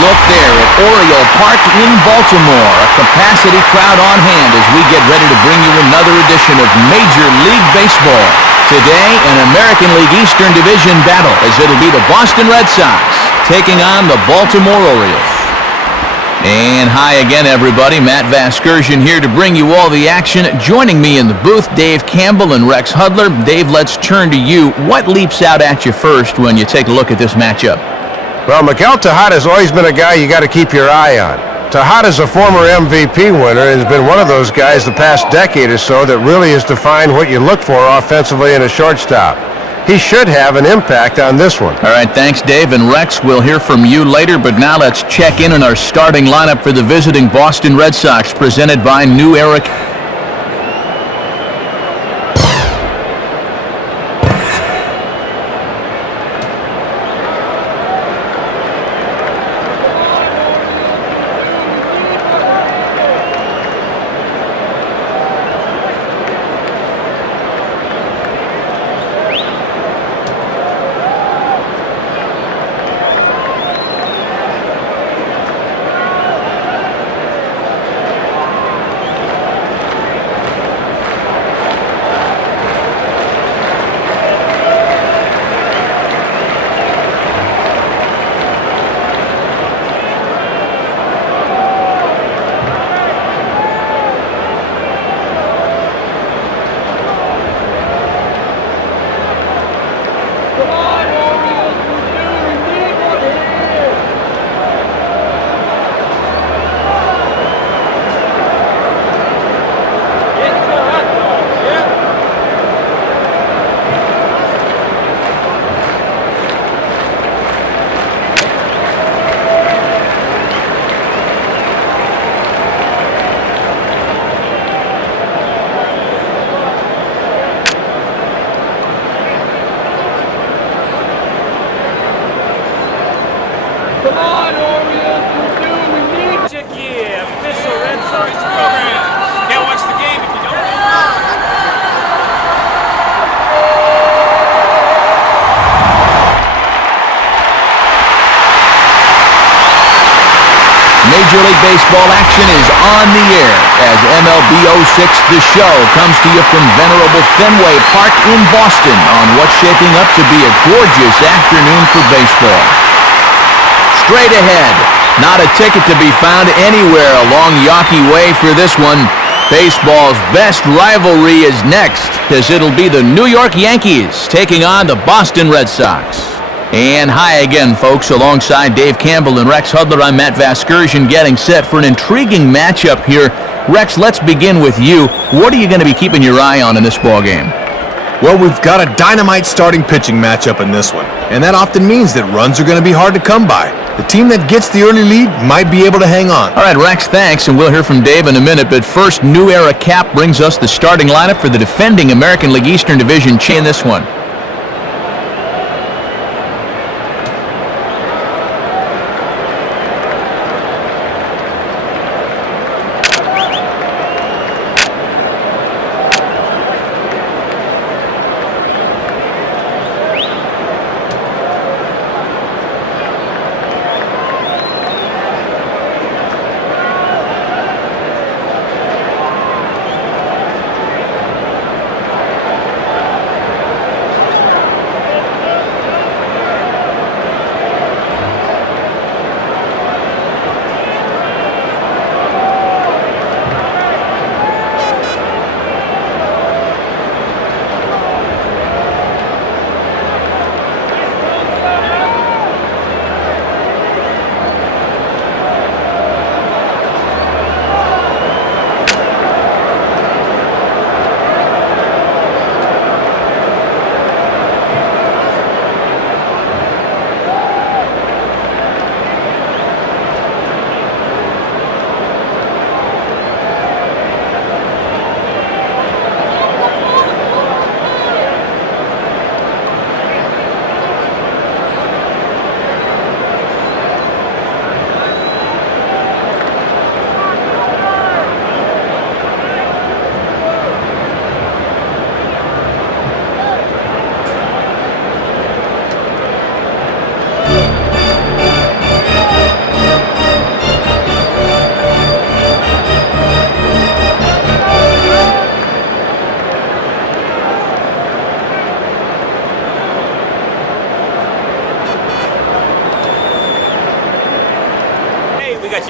look there at Oriole Park in Baltimore. A capacity crowd on hand as we get ready to bring you another edition of Major League Baseball. Today, an American League Eastern Division battle as it'll be the Boston Red Sox taking on the Baltimore Orioles. And hi again, everybody. Matt Vasgersian here to bring you all the action. Joining me in the booth, Dave Campbell and Rex Hudler. Dave, let's turn to you. What leaps out at you first when you take a look at this matchup? Well, Miguel Tejada's always been a guy you got to keep your eye on. Tejada's a former MVP winner and has been one of those guys the past decade or so that really has defined what you look for offensively in a shortstop. He should have an impact on this one. All right, thanks, Dave. And Rex, we'll hear from you later, but now let's check in on our starting lineup for the visiting Boston Red Sox, presented by New Era. Come on, Orioles, we're due. We need you. Official Red Sox program. Can't watch the game if you don't. Major League Baseball action is on the air as MLB 06 The Show comes to you from venerable Fenway Park in Boston on what's shaping up to be a gorgeous afternoon for baseball. Straight ahead, not a ticket to be found anywhere along Yankee Way for this one. Baseball's best rivalry is next as it'll be the New York Yankees taking on the Boston Red Sox. And hi again, folks. Alongside Dave Campbell and Rex Hudler, I'm Matt Vasgersian getting set for an intriguing matchup here. Rex, let's begin with you. What are you going to be keeping your eye on in this ballgame? Well, we've got a dynamite starting pitching matchup in this one, and that often means that runs are going to be hard to come by. The team that gets the early lead might be able to hang on. All right, Rex, thanks, and we'll hear from Dave in a minute. But first, New Era Cap brings us the starting lineup for the defending American League Eastern Division champ in this one.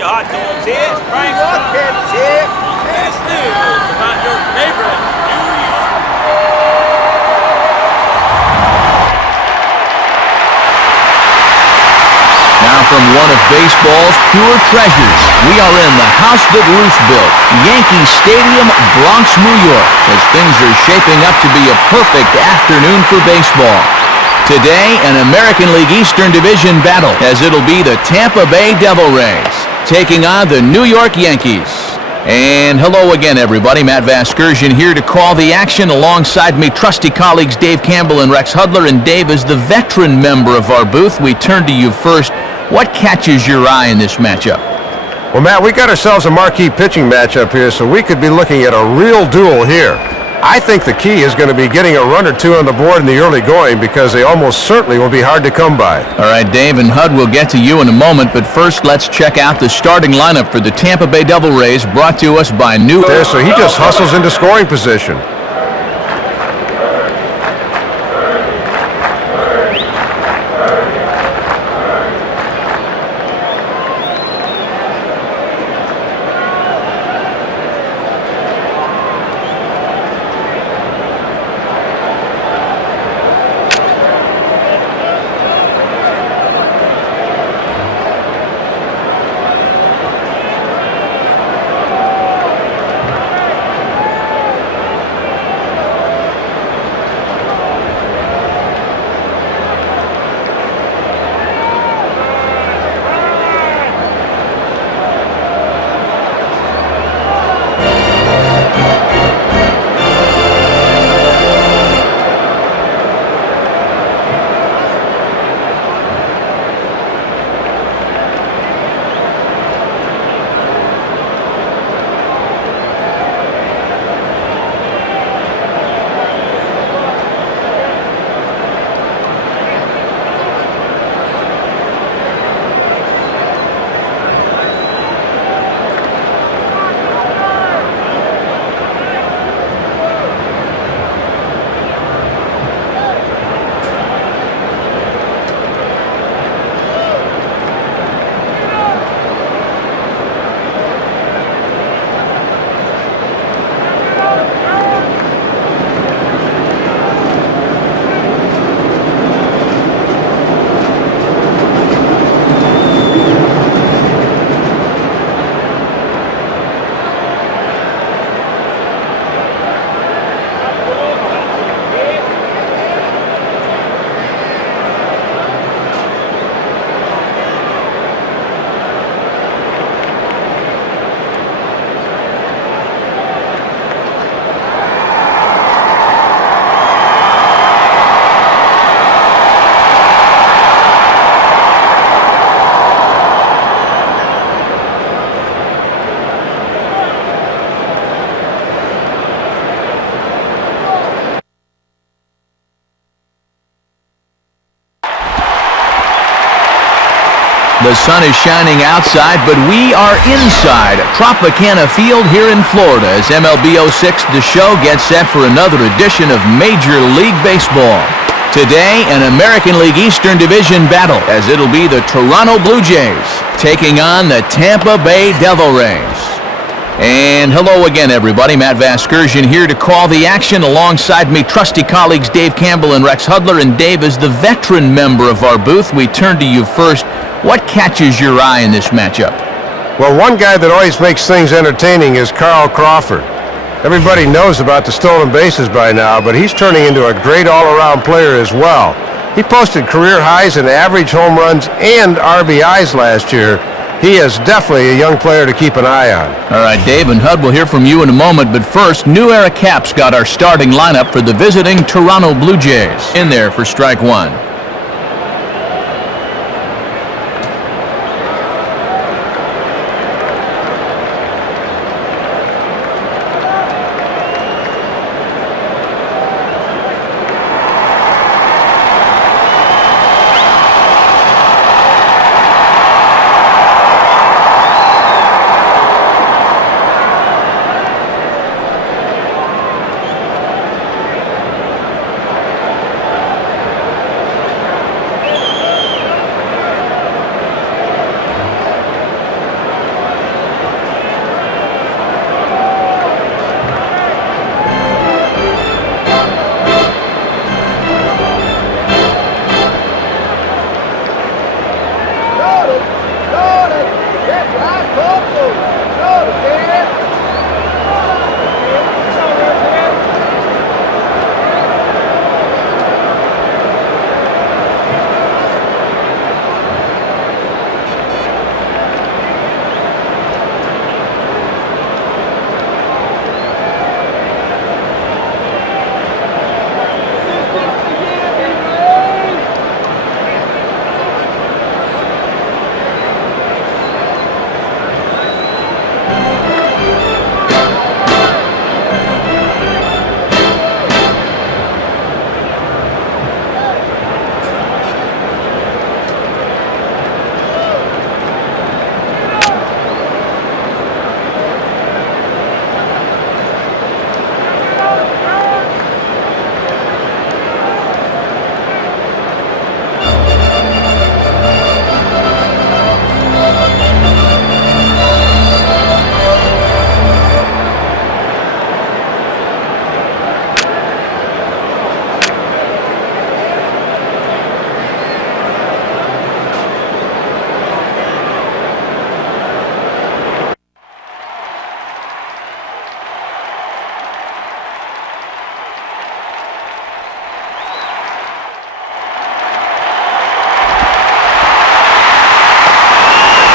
your hot dogs here. Frank's Donuts here. Fast news about your favorite New York. Now from one of baseball's pure treasures, we are in the house that Ruth built, Yankee Stadium, Bronx, New York, as things are shaping up to be a perfect afternoon for baseball. Today, an American League Eastern Division battle, as it'll be the Tampa Bay Devil Rays taking on the New York Yankees. And hello again, everybody. Matt Vasgersian here to call the action. Alongside me, trusty colleagues Dave Campbell and Rex Hudler. And Dave, as the veteran member of our booth, we turn to you first. What catches your eye in this matchup? Well, Matt, we got ourselves a marquee pitching matchup here, so we could be looking at a real duel here. I think the key is going to be getting a run or two on the board in the early going, because they almost certainly will be hard to come by. All right, Dave and Hud, we'll get to you in a moment, but first let's check out the starting lineup for the Tampa Bay Devil Rays, brought to us by New... There, so he just hustles into scoring position. The sun is shining outside, but we are inside Tropicana Field here in Florida as MLB 06 The Show gets set for another edition of Major League Baseball. Today, an American League Eastern Division battle, as it'll be the Toronto Blue Jays taking on the Tampa Bay Devil Rays. And hello again, everybody. Matt Vasgersian here to call the action. Alongside me, trusty colleagues Dave Campbell and Rex Hudler. And Dave, as the veteran member of our booth, we turn to you first. What catches your eye in this matchup? Well, one guy that always makes things entertaining is Carl Crawford. Everybody knows about the stolen bases by now, but he's turning into a great all-around player as well. He posted career highs in average home runs and RBIs last year. He is definitely a young player to keep an eye on. All right, Dave and Hud, we'll hear from you in a moment, but first, New Era Caps got our starting lineup for the visiting Toronto Blue Jays. In there for strike one.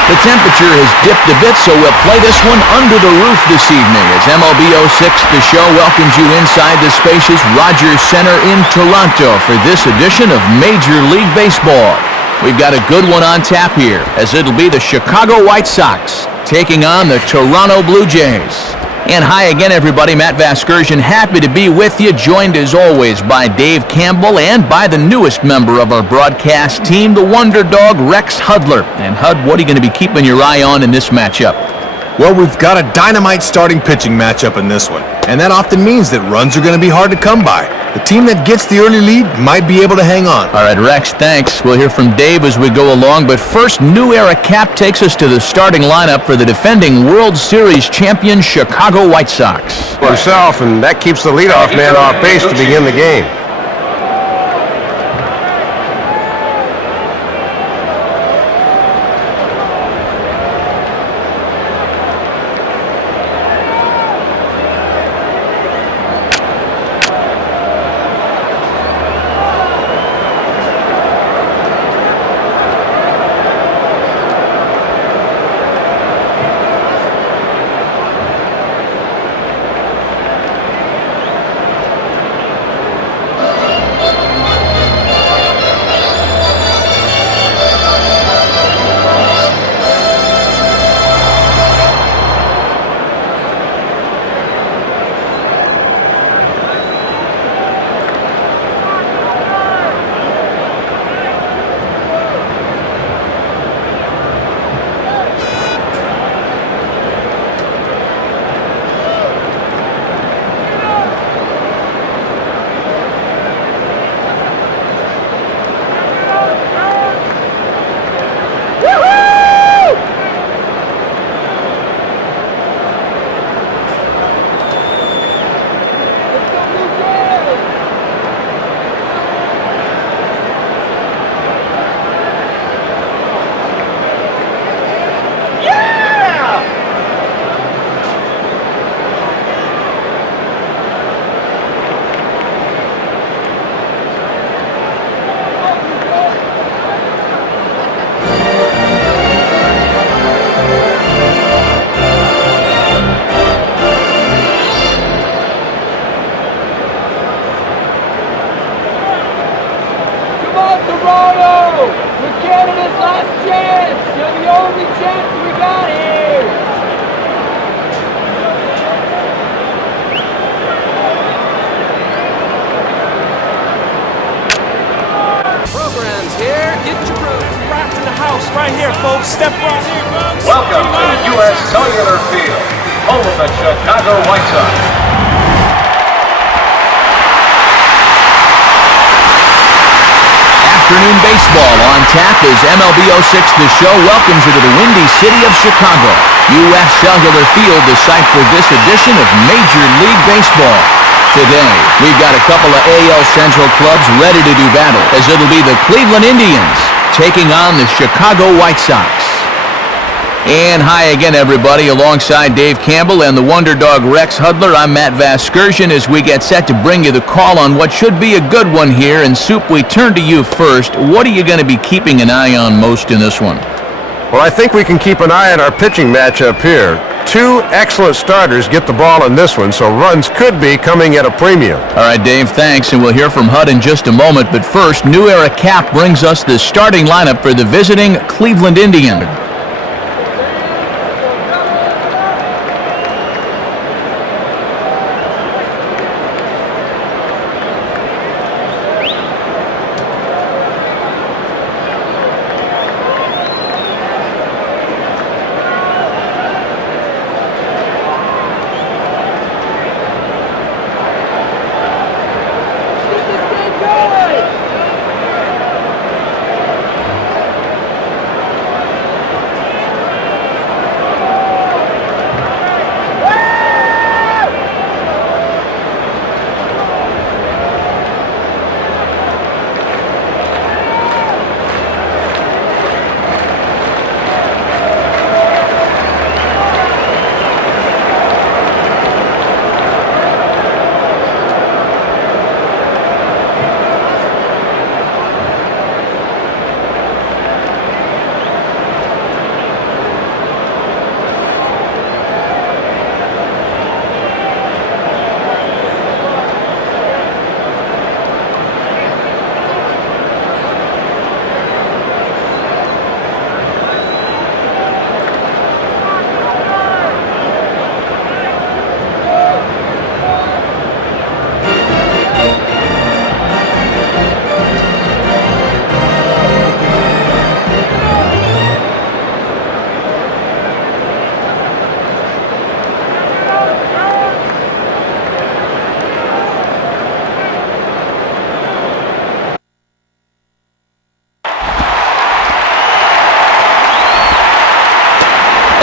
The temperature has dipped a bit, so we'll play this one under the roof this evening as MLB 06 The Show welcomes you inside the spacious Rogers Center in Toronto for this edition of Major League Baseball. We've got a good one on tap here, as it'll be the Chicago White Sox taking on the Toronto Blue Jays. And hi again, everybody. Matt Vasgersian, happy to be with you, joined as always by Dave Campbell and by the newest member of our broadcast team, the Wonder Dog, Rex Hudler. And Hud, what are you going to be keeping your eye on in this matchup? Well, we've got a dynamite starting pitching matchup in this one, and that often means that runs are going to be hard to come by. The team that gets the early lead might be able to hang on. All right, Rex, thanks. We'll hear from Dave as we go along, but first, New Era Cap takes us to the starting lineup for the defending World Series champion Chicago White Sox. Himself, and that keeps the leadoff man off base to begin the game. Welcome to U.S. Cellular Field, home of the Chicago White Sox. Afternoon baseball on tap as MLB 06 The Show welcomes you to the windy city of Chicago. U.S. Cellular Field, the site for this edition of Major League Baseball. Today, we've got a couple of AL Central clubs ready to do battle, as it'll be the Cleveland Indians taking on the Chicago White Sox. And hi again, everybody. Alongside Dave Campbell and the Wonder Dog Rex Hudler, I'm Matt Vasgersian as we get set to bring you the call on what should be a good one here. And Soup, we turn to you first. What are you going to be keeping an eye on most in this one? Well, I think we can keep an eye on our pitching matchup here. Two excellent starters get the ball in this one, so runs could be coming at a premium. All right, Dave, thanks, and we'll hear from Hud in just a moment. But first, New Era Cap brings us the starting lineup for the visiting Cleveland Indians.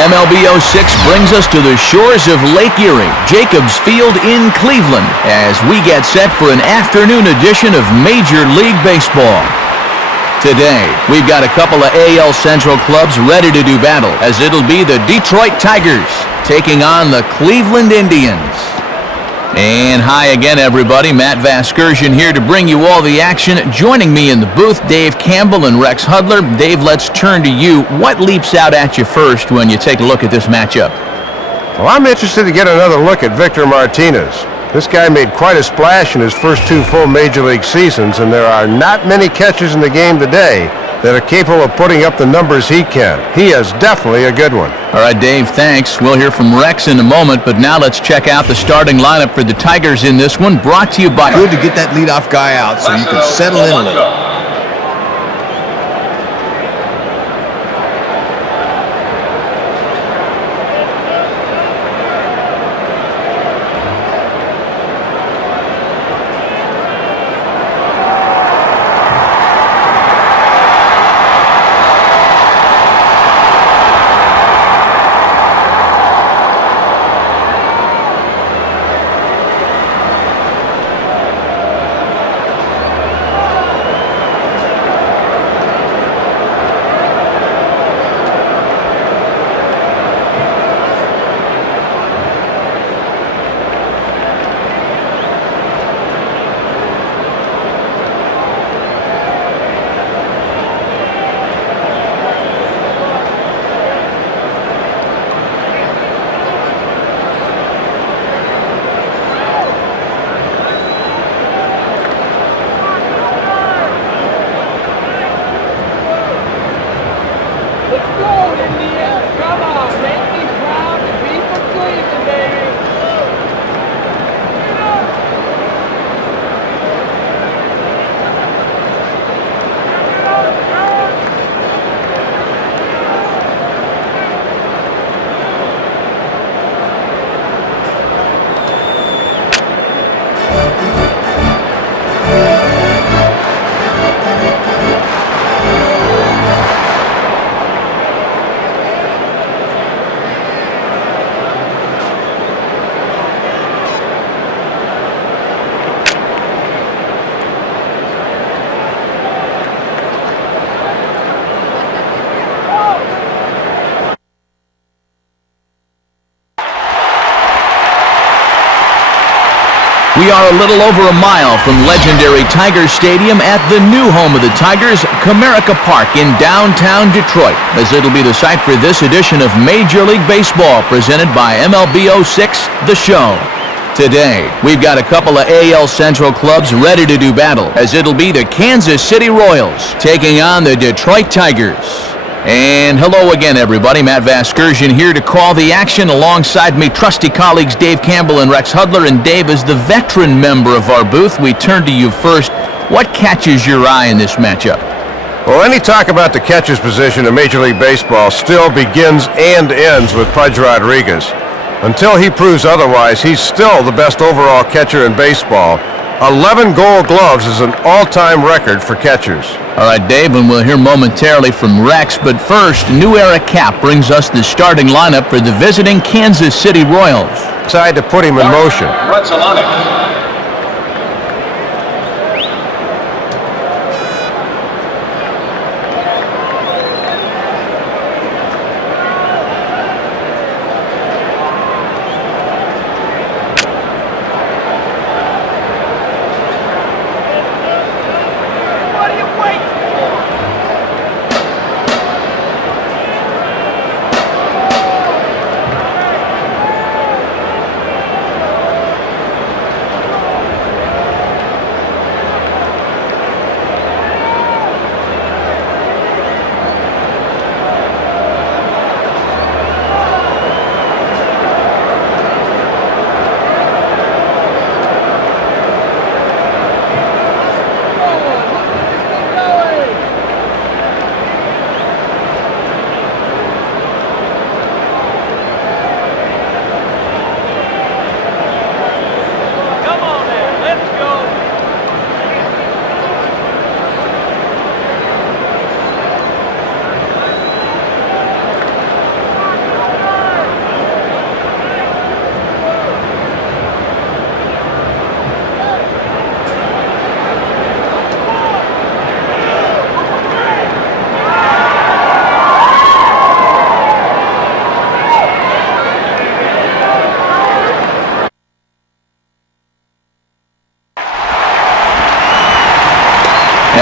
MLB 06 brings us to the shores of Lake Erie, Jacobs Field in Cleveland, as we get set for an afternoon edition of Major League Baseball. Today, we've got a couple of AL Central clubs ready to do battle, as it'll be the Detroit Tigers taking on the Cleveland Indians. And hi again, everybody. Matt Vasgersian here to bring you all the action. Joining me in the booth, Dave Campbell and Rex Hudler. Dave, let's turn to you. What leaps out at you first when you take a look at this matchup? Well, I'm interested to get another look at Victor Martinez. This guy made quite a splash in his first 2 full Major League seasons, and there are not many catchers in the game today that are capable of putting up the numbers he can. He is definitely a good one. All right, Dave, thanks. We'll hear from Rex in a moment, but now let's check out the starting lineup for the Tigers in this one, brought to you by... Good to get that leadoff guy out so you can settle in a little. We are a little over a mile from legendary Tiger Stadium at the new home of the Tigers, Comerica Park in downtown Detroit, as it'll be the site for this edition of Major League Baseball presented by MLB 06, The Show. Today, we've got a couple of AL Central clubs ready to do battle, as it'll be the Kansas City Royals taking on the Detroit Tigers. And hello again, everybody. Matt Vasgersian here to call the action alongside me, trusty colleagues Dave Campbell and Rex Hudler. And Dave, as the veteran member of our booth, we turn to you first. What catches your eye in this matchup? Well, any talk about the catcher's position in Major League Baseball still begins and ends with Pudge Rodriguez. Until he proves otherwise, he's still the best overall catcher in baseball. 11 Gold Gloves is an all-time record for catchers. All right, Dave, and we'll hear momentarily from Rex, but first, New Era Cap brings us the starting lineup for the visiting Kansas City Royals. Tried to put him in motion.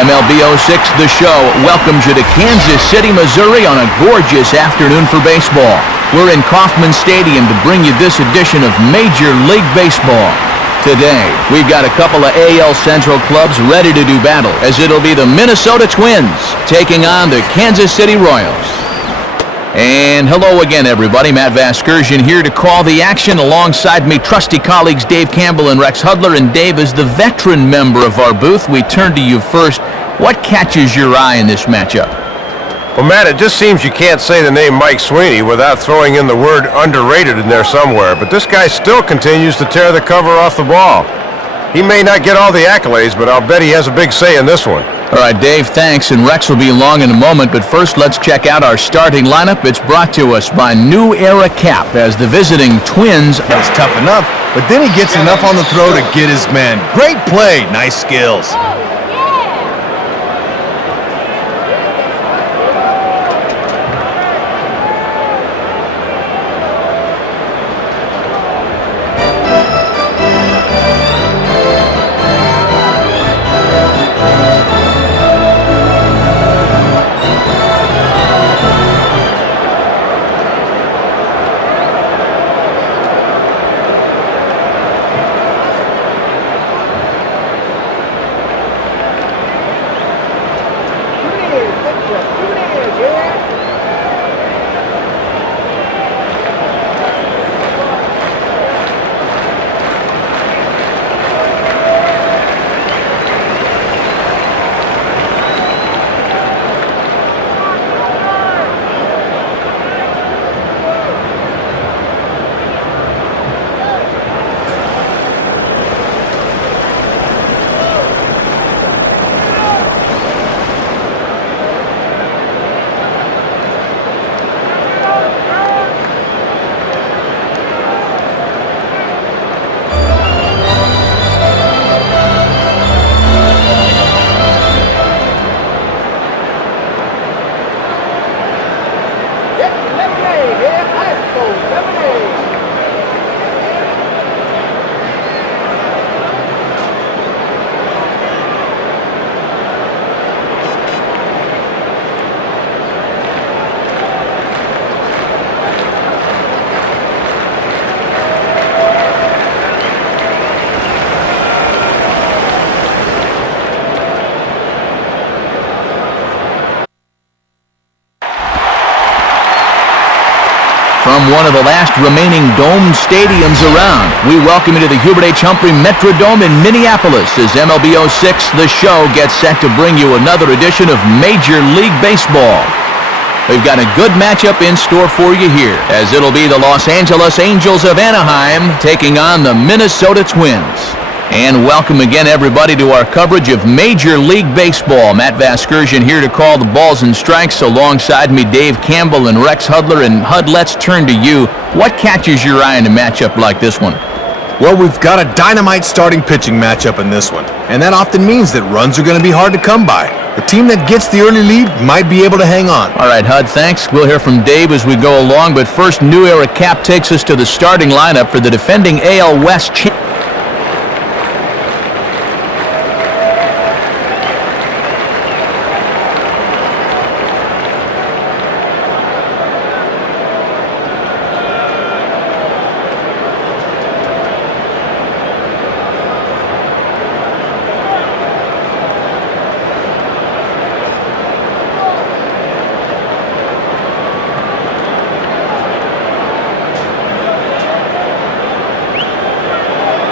MLB 06 The Show welcomes you to Kansas City, Missouri on a gorgeous afternoon for baseball. We're in Kauffman Stadium to bring you this edition of Major League Baseball. Today, we've got a couple of AL Central clubs ready to do battle, as it'll be the Minnesota Twins taking on the Kansas City Royals. And hello again, everybody. Matt Vasgersian here to call the action. Alongside me, trusty colleagues Dave Campbell and Rex Hudler. And Dave, is the veteran member of our booth, we turn to you first. What catches your eye in this matchup? Well, Matt, it just seems you can't say the name Mike Sweeney without throwing in the word underrated in there somewhere. But this guy still continues to tear the cover off the ball. He may not get all the accolades, but I'll bet he has a big say in this one. All right, Dave, thanks, and Rex will be along in a moment, but first let's check out our starting lineup. It's brought to us by New Era Cap, as the visiting Twins. That's tough enough, but then he gets enough on the throw to get his man. Great play, nice skills. From one of the last remaining domed stadiums around, we welcome you to the Hubert H. Humphrey Metrodome in Minneapolis as MLB 06 The Show gets set to bring you another edition of Major League Baseball. We've got a good matchup in store for you here, as it'll be the Los Angeles Angels of Anaheim taking on the Minnesota Twins. And welcome again, everybody, to our coverage of Major League Baseball. Matt Vasgersian here to call the balls and strikes. Alongside me, Dave Campbell and Rex Hudler. And Hud, let's turn to you. What catches your eye in a matchup like this one? Well, we've got a dynamite starting pitching matchup in this one, and that often means that runs are going to be hard to come by. The team that gets the early lead might be able to hang on. All right, Hud, thanks. We'll hear from Dave as we go along, but first, New Era Cap takes us to the starting lineup for the defending AL West champion.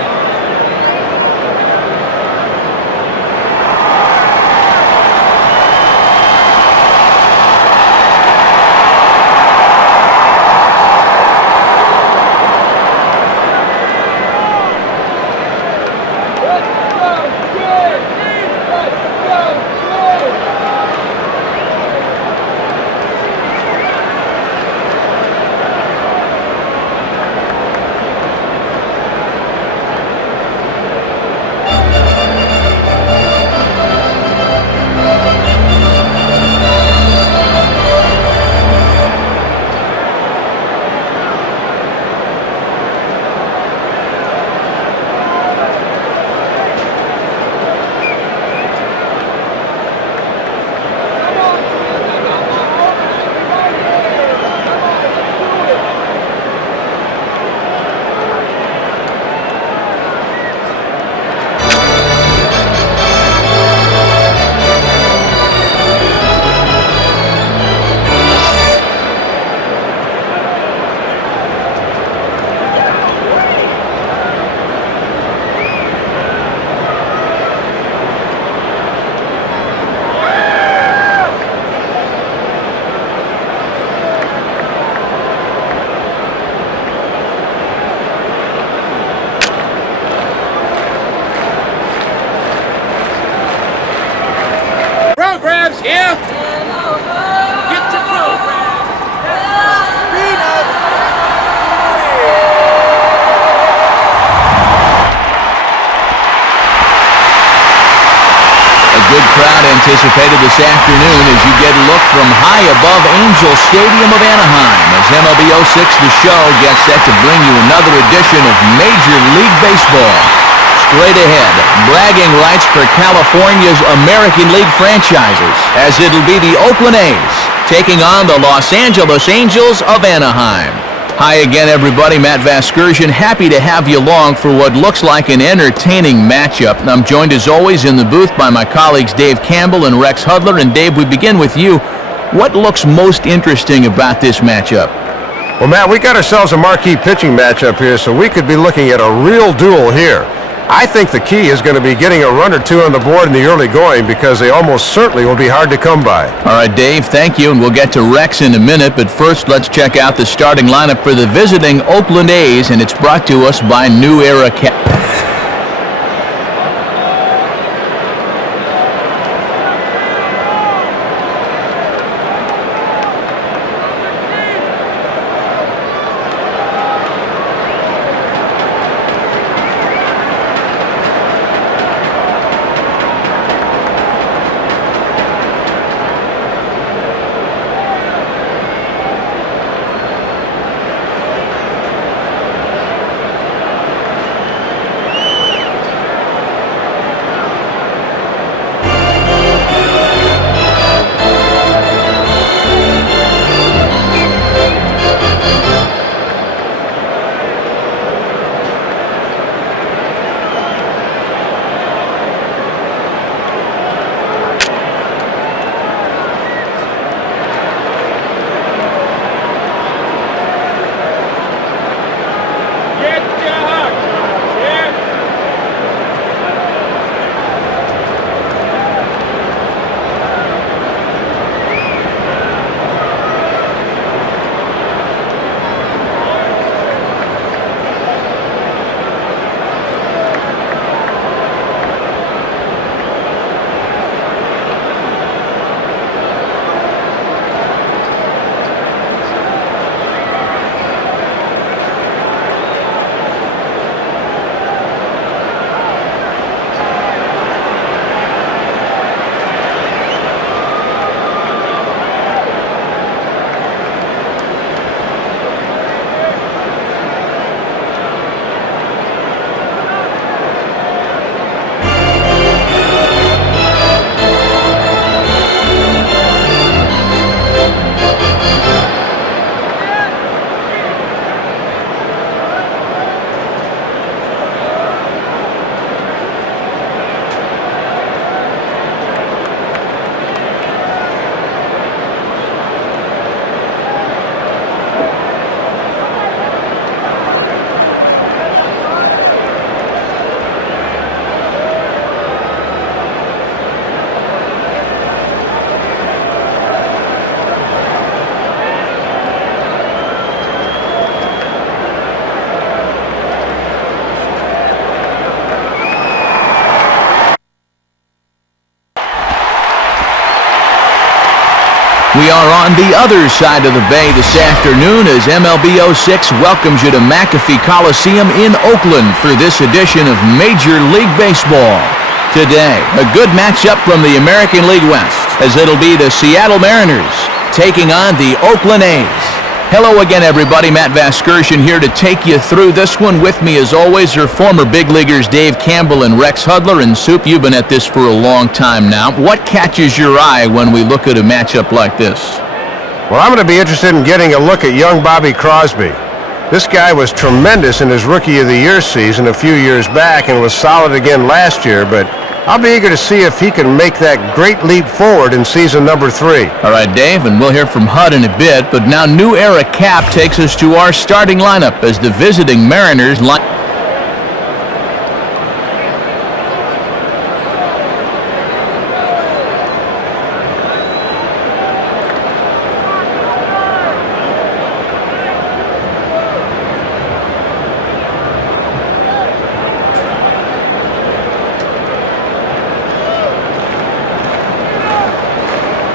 here. Get your program. A good crowd anticipated this afternoon as you get a look from high above Angel Stadium of Anaheim as MLB 06 The Show gets set to bring you another edition of Major League Baseball. Straight ahead, bragging rights for California's American League franchises as it'll be the Oakland A's taking on the Los Angeles Angels of Anaheim. Hi again, everybody. Matt Vasgersian, happy to have you along for what looks like an entertaining matchup. I'm joined, as always, in the booth by my colleagues Dave Campbell and Rex Hudler. And Dave, we begin with you. What looks most interesting about this matchup? Well, Matt, we got ourselves a marquee pitching matchup here, so we could be looking at a real duel here. I think the key is going to be getting a run or two on the board in the early going because they almost certainly will be hard to come by. All right, Dave, thank you, and we'll get to Rex in a minute, but first let's check out the starting lineup for the visiting Oakland A's, and it's brought to us by New Era We are on the other side of the bay this afternoon as MLB 06 welcomes you to McAfee Coliseum in Oakland for this edition of Major League Baseball. Today, a good matchup from the American League West as it'll be the Seattle Mariners taking on the Oakland A's. Hello again, everybody. Matt Vasgersian here to take you through this one. With me, as always, are former big leaguers Dave Campbell and Rex Hudler. And Soup, you've been at this for a long time now. What catches your eye when we look at a matchup like this? Well, I'm going to be interested in getting a look at young Bobby Crosby. This guy was tremendous in his Rookie of the Year season a few years back and was solid again last year, but I'll be eager to see if he can make that great leap forward in season number 3. All right, Dave, and we'll hear from Hud in a bit, but now New Era Cap takes us to our starting lineup as the visiting Mariners line.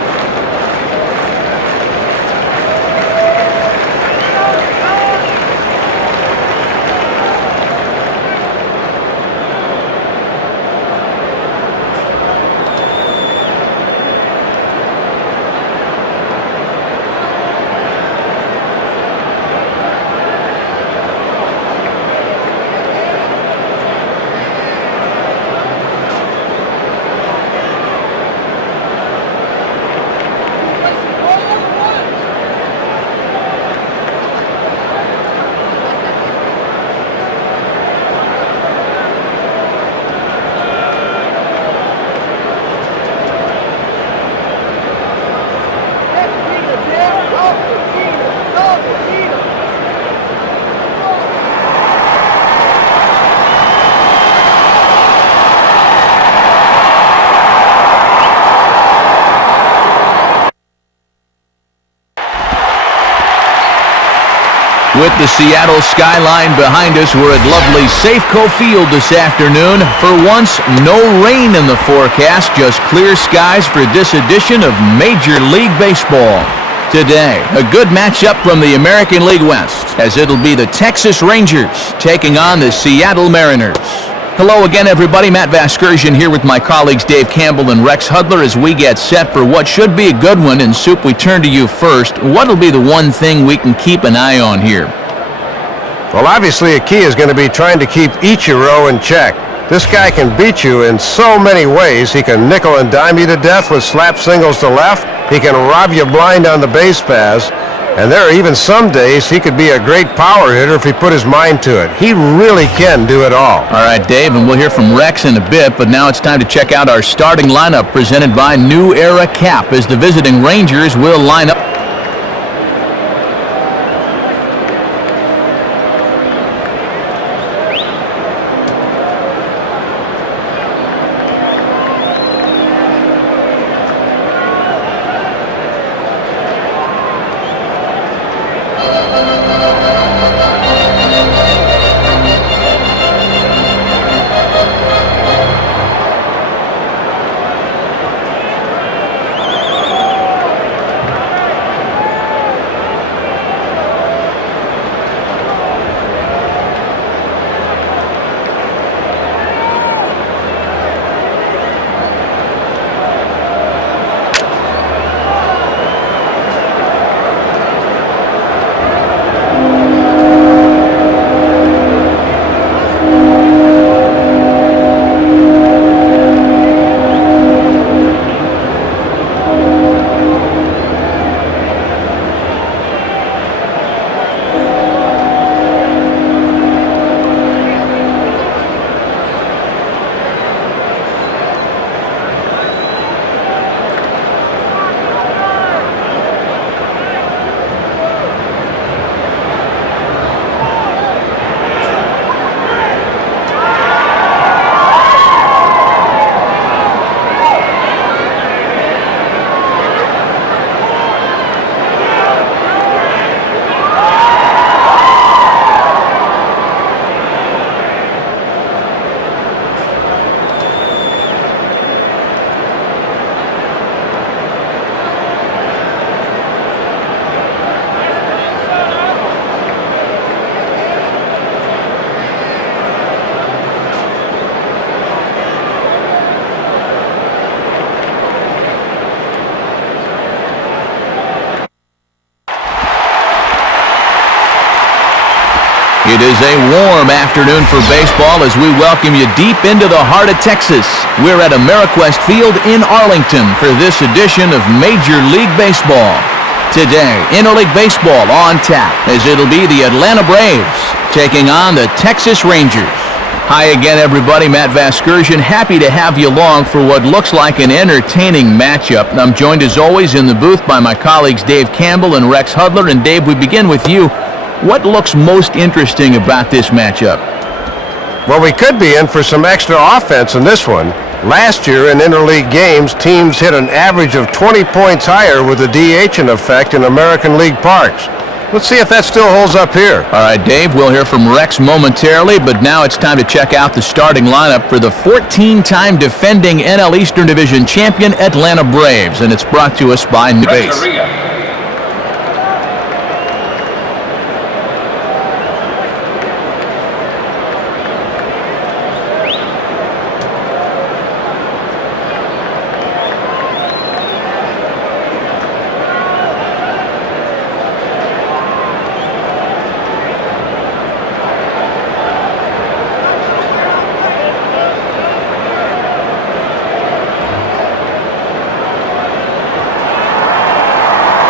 With the Seattle skyline behind us, we're at lovely Safeco Field this afternoon. For once, no rain in the forecast, just clear skies for this edition of Major League Baseball. Today, a good matchup from the American League West, as it'll be the Texas Rangers taking on the Seattle Mariners. Hello again, everybody. Matt Vasgersian here with my colleagues Dave Campbell and Rex Hudler as we get set for what should be a good one. And Soup, we turn to you first. What'll be the one thing we can keep an eye on here? Well, obviously, a key is going to be trying to keep Ichiro in check. This guy can beat you in so many ways. He can nickel and dime you to death with slap singles to left. He can rob you blind on the base paths. And there are even some days he could be a great power hitter if he put his mind to it. He really can do it all. All right, Dave, and we'll hear from Rex in a bit, but now it's time to check out our starting lineup presented by New Era Cap as the visiting Rangers will line up. It is a warm afternoon for baseball as we welcome you deep into the heart of Texas. We're at Ameriqest Field in Arlington for this edition of Major League Baseball. Today, Interleague Baseball on tap as it'll be the Atlanta Braves taking on the Texas Rangers. Hi again, everybody. Matt Vasgersian, happy to have you along for what looks like an entertaining matchup. I'm joined as always in the booth by my colleagues Dave Campbell and Rex Hudler. And Dave, we begin with you. What looks most interesting about this matchup? Well, we could be in for some extra offense in this one. Last year in interleague games, teams hit an average of 20 points higher with the DH in effect in American League parks. Let's see if that still holds up here. All right, Dave, we'll hear from Rex momentarily, but now it's time to check out the starting lineup for the 14-time defending NL Eastern Division champion Atlanta Braves, and it's brought to us by Base.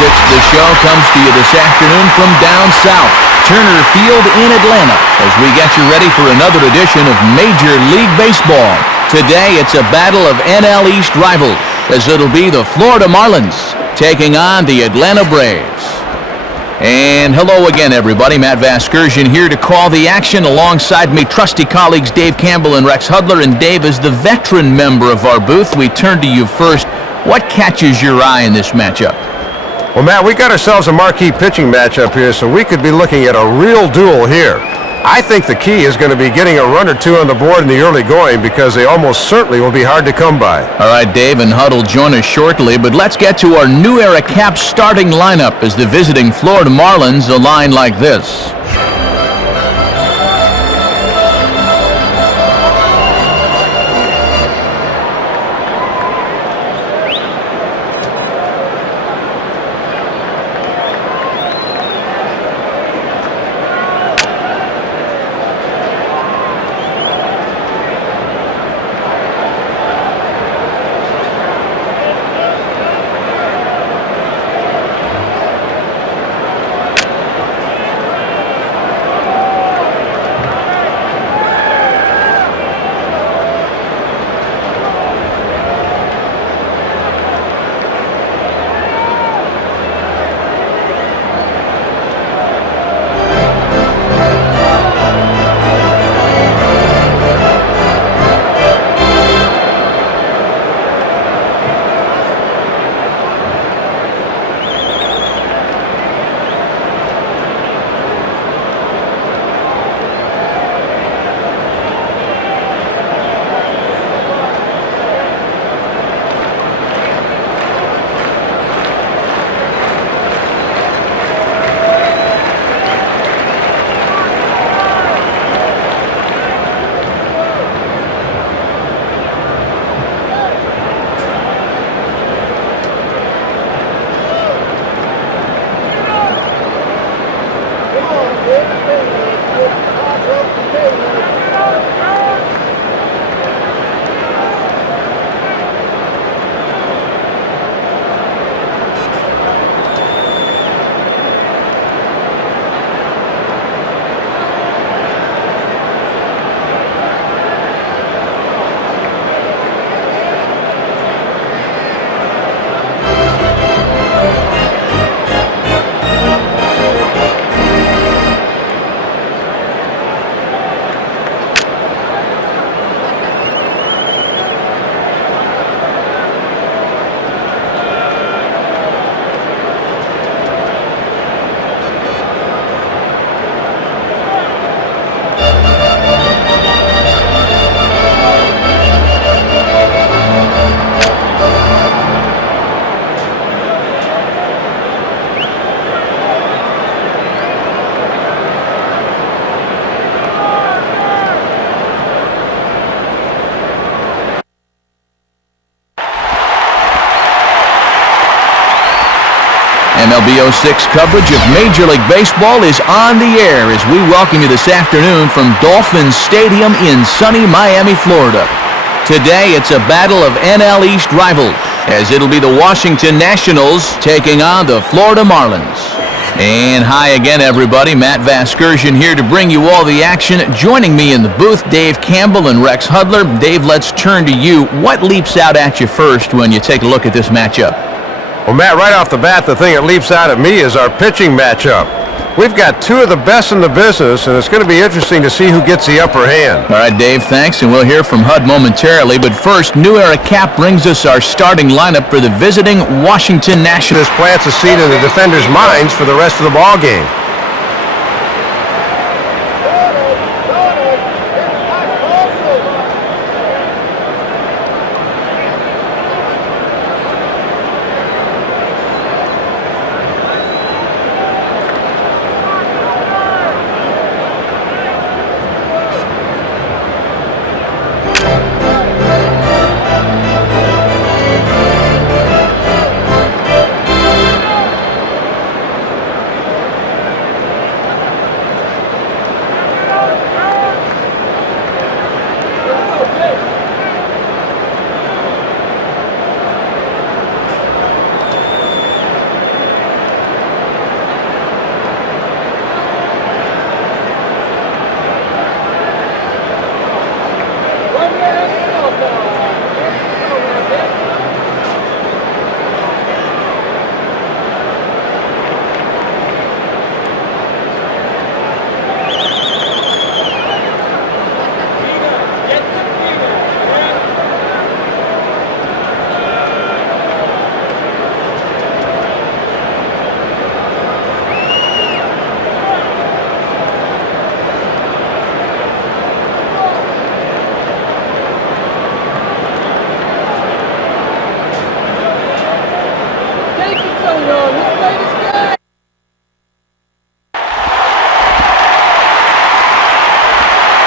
The show comes to you this afternoon from down south, Turner Field in Atlanta, as we get you ready for another edition of Major League Baseball. Today, it's a battle of NL East rivals, as it'll be the Florida Marlins taking on the Atlanta Braves. And hello again, everybody. Matt Vasgersian here to call the action. Alongside me, trusty colleagues Dave Campbell and Rex Hudler. And Dave, is the veteran member of our booth, we turn to you first. What catches your eye in this matchup? Well, Matt, we got ourselves a marquee pitching matchup here, so we could be looking at a real duel here. I think the key is going to be getting a run or two on the board in the early going, because they almost certainly will be hard to come by. All right, Dave and Hud will join us shortly, but let's get to our new era cap starting lineup as the visiting Florida Marlins align like this. MLB 06 coverage of Major League Baseball is on the air as we welcome you this afternoon from Dolphin Stadium in sunny Miami, Florida. Today, it's a battle of NL East rivals, as it'll be the Washington Nationals taking on the Florida Marlins. And hi again, everybody. Matt Vasgersian here to bring you all the action. Joining me in the booth, Dave Campbell and Rex Hudler. Dave, let's turn to you. What leaps out at you first when you take a look at this matchup? Well, Matt, right off the bat, the thing that leaps out at me is our pitching matchup. We've got two of the best in the business, and it's going to be interesting to see who gets the upper hand. All right, Dave, thanks, and we'll hear from Hud momentarily. But first, New Era Cap brings us our starting lineup for the visiting Washington Nationals. This plants a seed in the defenders' minds for the rest of the ball game.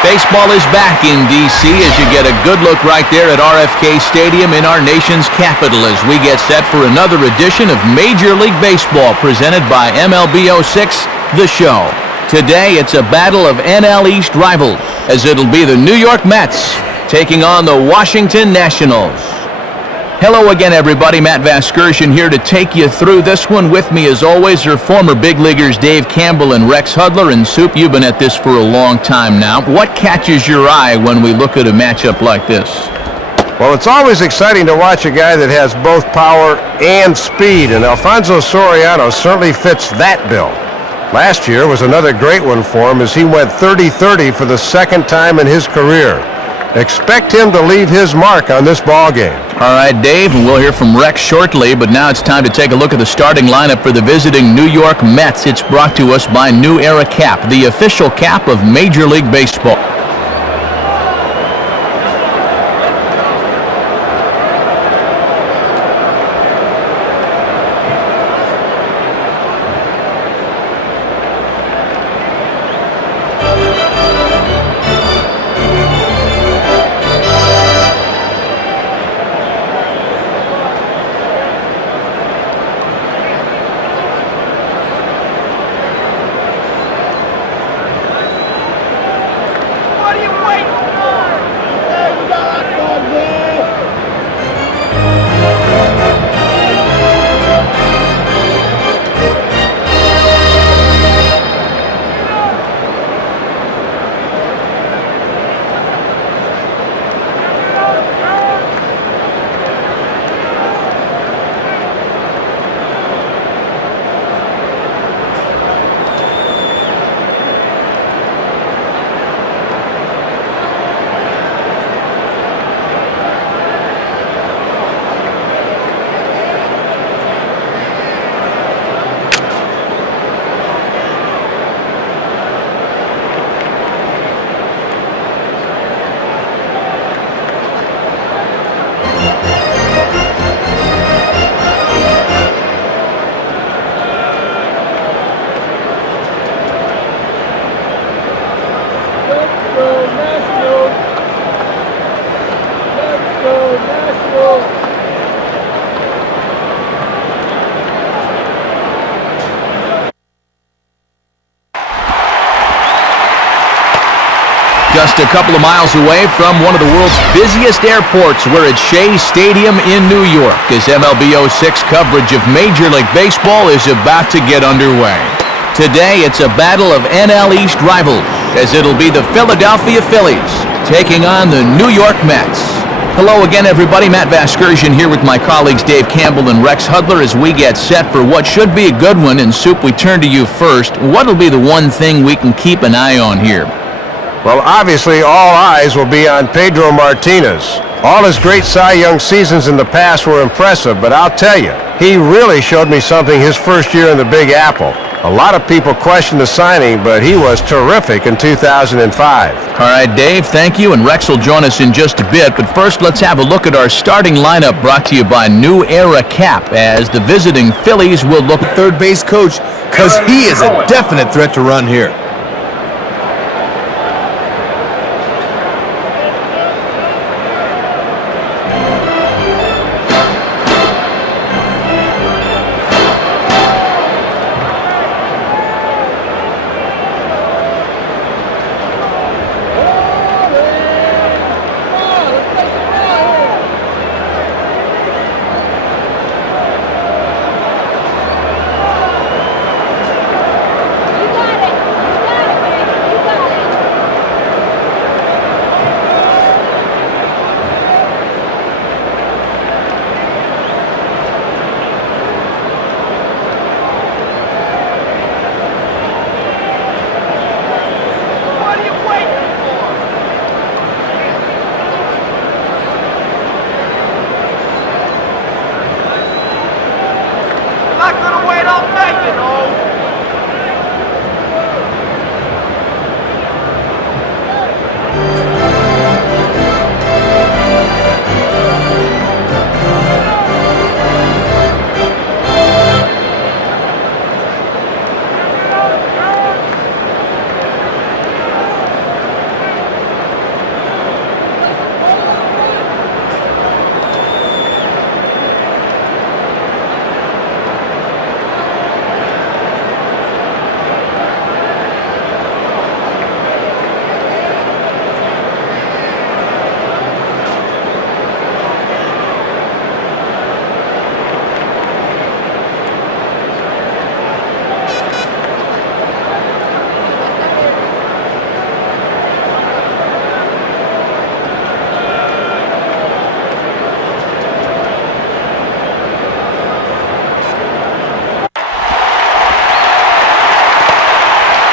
Baseball is back in D.C. as you get a good look right there at RFK Stadium in our nation's capital as we get set for another edition of Major League Baseball presented by MLB06, The Show. Today, it's a battle of NL East rivals as it'll be the New York Mets taking on the Washington Nationals. Hello again, everybody. Matt Vasgersian here to take you through this one. With me, as always, are former big leaguers Dave Campbell and Rex Hudler. And Soup, you've been at this for a long time now. What catches your eye when we look at a matchup like this? Well, it's always exciting to watch a guy that has both power and speed, and Alfonso Soriano certainly fits that bill. Last year was another great one for him as he went 30-30 for the second time in his career. Expect him to leave his mark on this ball game. All right, Dave, and we'll hear from Rex shortly, but now it's time to take a look at the starting lineup for the visiting New York Mets. It's brought to us by New Era Cap, the official cap of Major League Baseball. Just a couple of miles away from one of the world's busiest airports, we're at Shea Stadium in New York as MLB06 coverage of Major League Baseball is about to get underway. Today, it's a battle of NL East rivals as it'll be the Philadelphia Phillies taking on the New York Mets. Hello again, everybody. Matt Vasgersian here with my colleagues Dave Campbell and Rex Hudler as we get set for what should be a good one. And Soup, we turn to you first. What'll be the one thing we can keep an eye on here? Well, obviously, all eyes will be on Pedro Martinez. All his great Cy Young seasons in the past were impressive, but I'll tell you, he really showed me something his first year in the Big Apple. A lot of people questioned the signing, but he was terrific in 2005. All right, Dave, thank you, and Rex will join us in just a bit. But first, let's have a look at our starting lineup brought to you by New Era Cap as the visiting Phillies will look at Third base coach, because he is a definite threat to run here.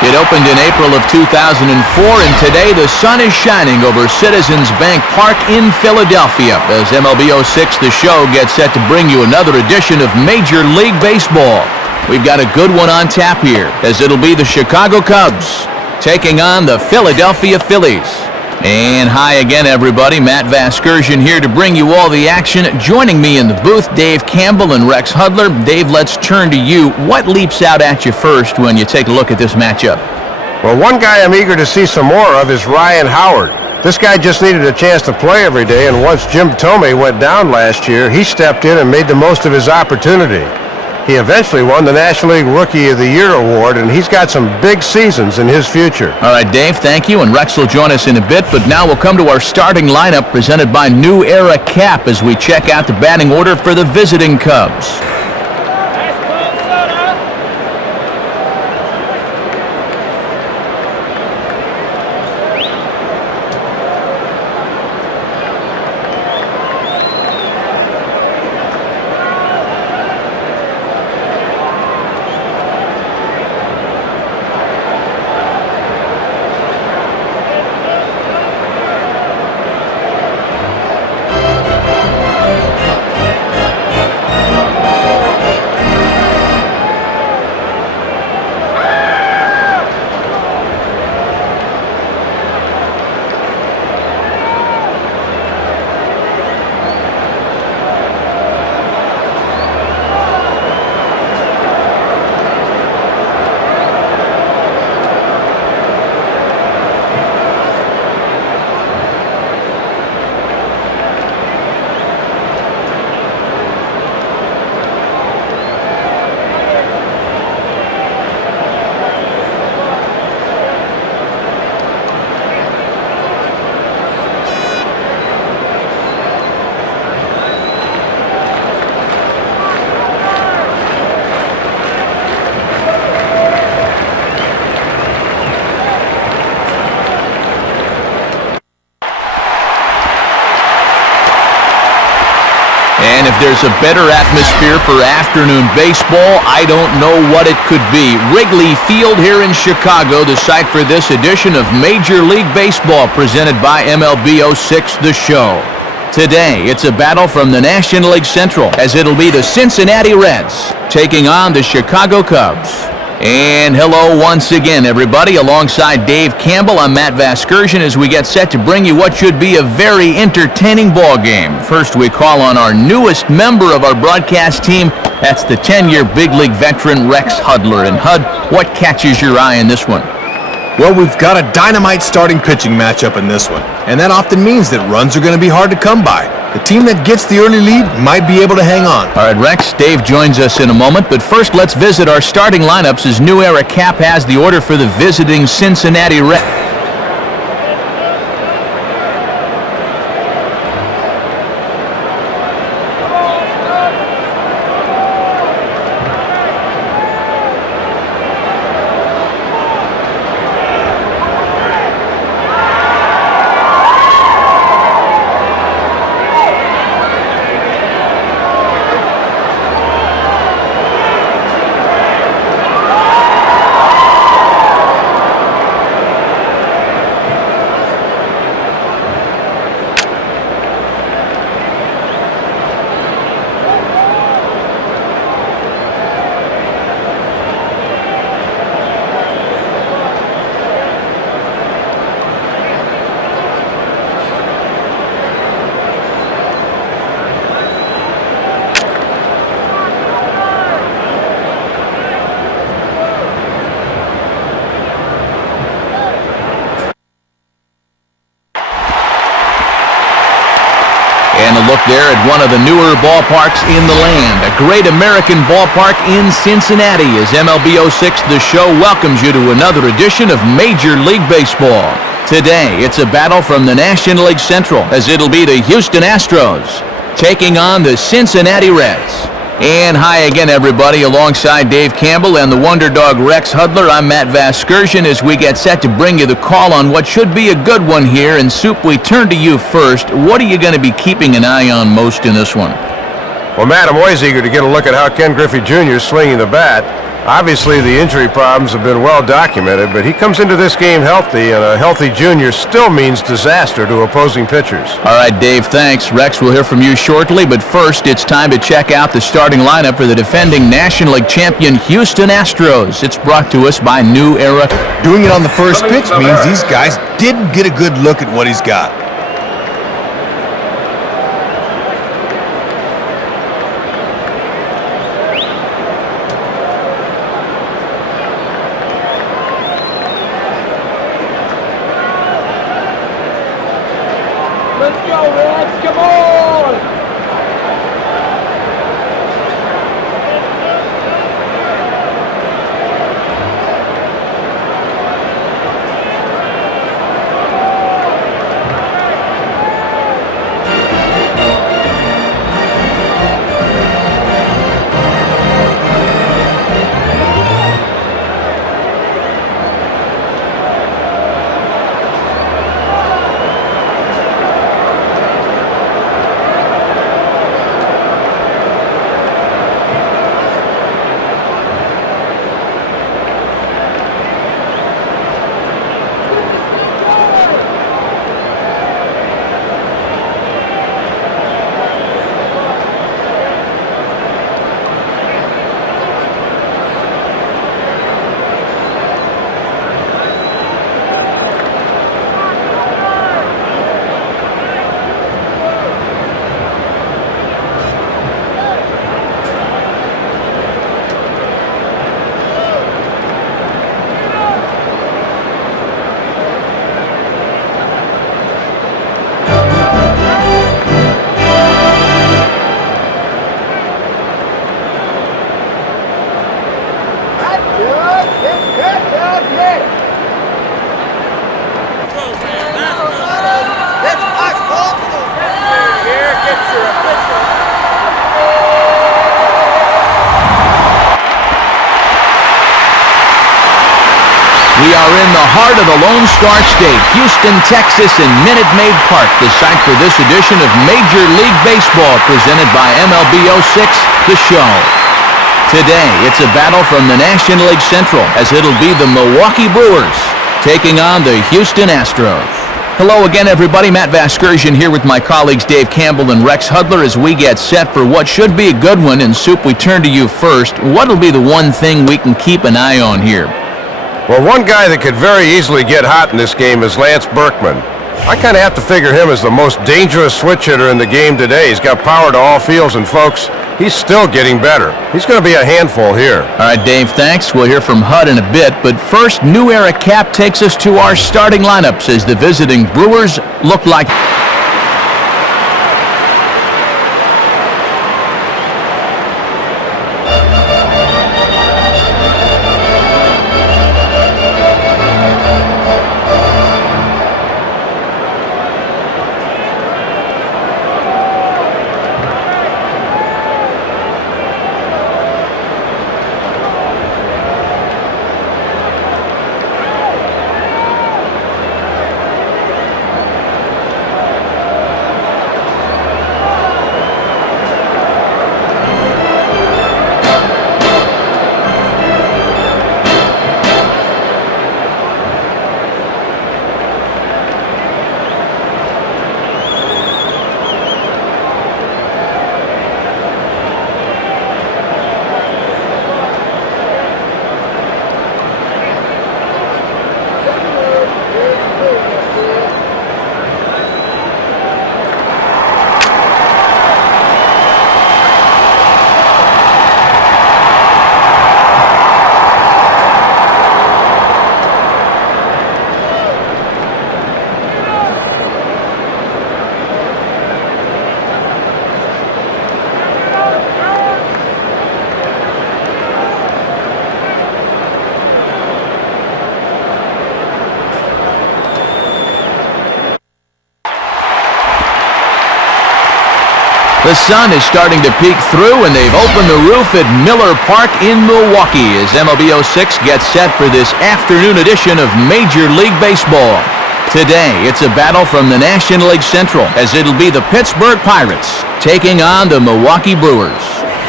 It opened in April of 2004, and today the sun is shining over Citizens Bank Park in Philadelphia as MLB 06 The Show gets set to bring you another edition of Major League Baseball. We've got a good one on tap here, as it'll be the Chicago Cubs taking on the Philadelphia Phillies. And hi again, everybody. Matt Vasgersian here to bring you all the action. Joining me in the booth, Dave Campbell and Rex Hudler. Dave, let's turn to you. What leaps out at you first when you take a look at this matchup? Well, one guy I'm eager to see some more of is Ryan Howard. This guy just needed a chance to play every day, and once Jim Thome went down last year, he stepped in and made the most of his opportunity. He eventually won the National League Rookie of the Year award, and he's got some big seasons in his future. All right, Dave, thank you, and Rex will join us in a bit, but now we'll come to our starting lineup presented by New Era Cap as we check out the batting order for the visiting Cubs. And if there's a better atmosphere for afternoon baseball, I don't know what it could be. Wrigley Field here in Chicago, the site for this edition of Major League Baseball presented by MLB 06 The Show. Today, it's a battle from the National League Central, as it'll be the Cincinnati Reds taking on the Chicago Cubs. And hello once again, everybody. Alongside Dave Campbell, I'm Matt Vasgersian as we get set to bring you what should be a very entertaining ball game. First, we call on our newest member of our broadcast team. That's the 10-year big league veteran Rex Hudler. And Hud, what catches your eye in this one? Well, we've got a dynamite starting pitching matchup in this one, and that often means that runs are going to be hard to come by. The team that gets the early lead might be able to hang on. All right, Rex, Dave joins us in a moment, but first let's visit our starting lineups as New Era Cap has the order for the visiting Cincinnati Reds. And a look there at one of the newer ballparks in the land, a great American ballpark in Cincinnati, as MLB 06 The Show welcomes you to another edition of Major League Baseball. Today, it's a battle from the National League Central, as it'll be the Houston Astros taking on the Cincinnati Reds. And hi again, everybody. Alongside Dave Campbell and the Wonder Dog Rex Hudler, I'm Matt Vasgersian as we get set to bring you the call on what should be a good one here. And Soup, we turn to you first. What are you going to be keeping an eye on most in this one? Well, Matt, I'm always eager to get a look at how Ken Griffey Jr. is swinging the bat. Obviously, the injury problems have been well documented, but he comes into this game healthy, and a healthy junior still means disaster to opposing pitchers. All right, Dave, thanks. Rex, we'll hear from you shortly, but first, it's time to check out the starting lineup for the defending National League champion Houston Astros. It's brought to us by New Era. Doing it on the first pitch means these guys didn't get a good look at what he's got. Let's go, Rex. Come on. We are in the heart of the Lone Star State, Houston, Texas, and Minute Maid Park, the site for this edition of Major League Baseball, presented by MLB 06, The Show. Today, it's a battle from the National League Central, as it'll be the Milwaukee Brewers taking on the Houston Astros. Hello again, everybody. Matt Vasgersian here with my colleagues Dave Campbell and Rex Hudler as we get set for what should be a good one. And Soup, we turn to you first. What'll be the one thing we can keep an eye on here? Well, one guy that could very easily get hot in this game is Lance Berkman. I kind of have to figure him as the most dangerous switch hitter in the game today. He's got power to all fields, and folks, he's still getting better. He's going to be a handful here. All right, Dave, thanks. We'll hear from Hud in a bit, but first, New Era Cap takes us to our starting lineups as the visiting Brewers look like... The sun is starting to peek through, and they've opened the roof at Miller Park in Milwaukee as MLB 06 gets set for this afternoon edition of Major League Baseball. Today, it's a battle from the National League Central as it'll be the Pittsburgh Pirates taking on the Milwaukee Brewers.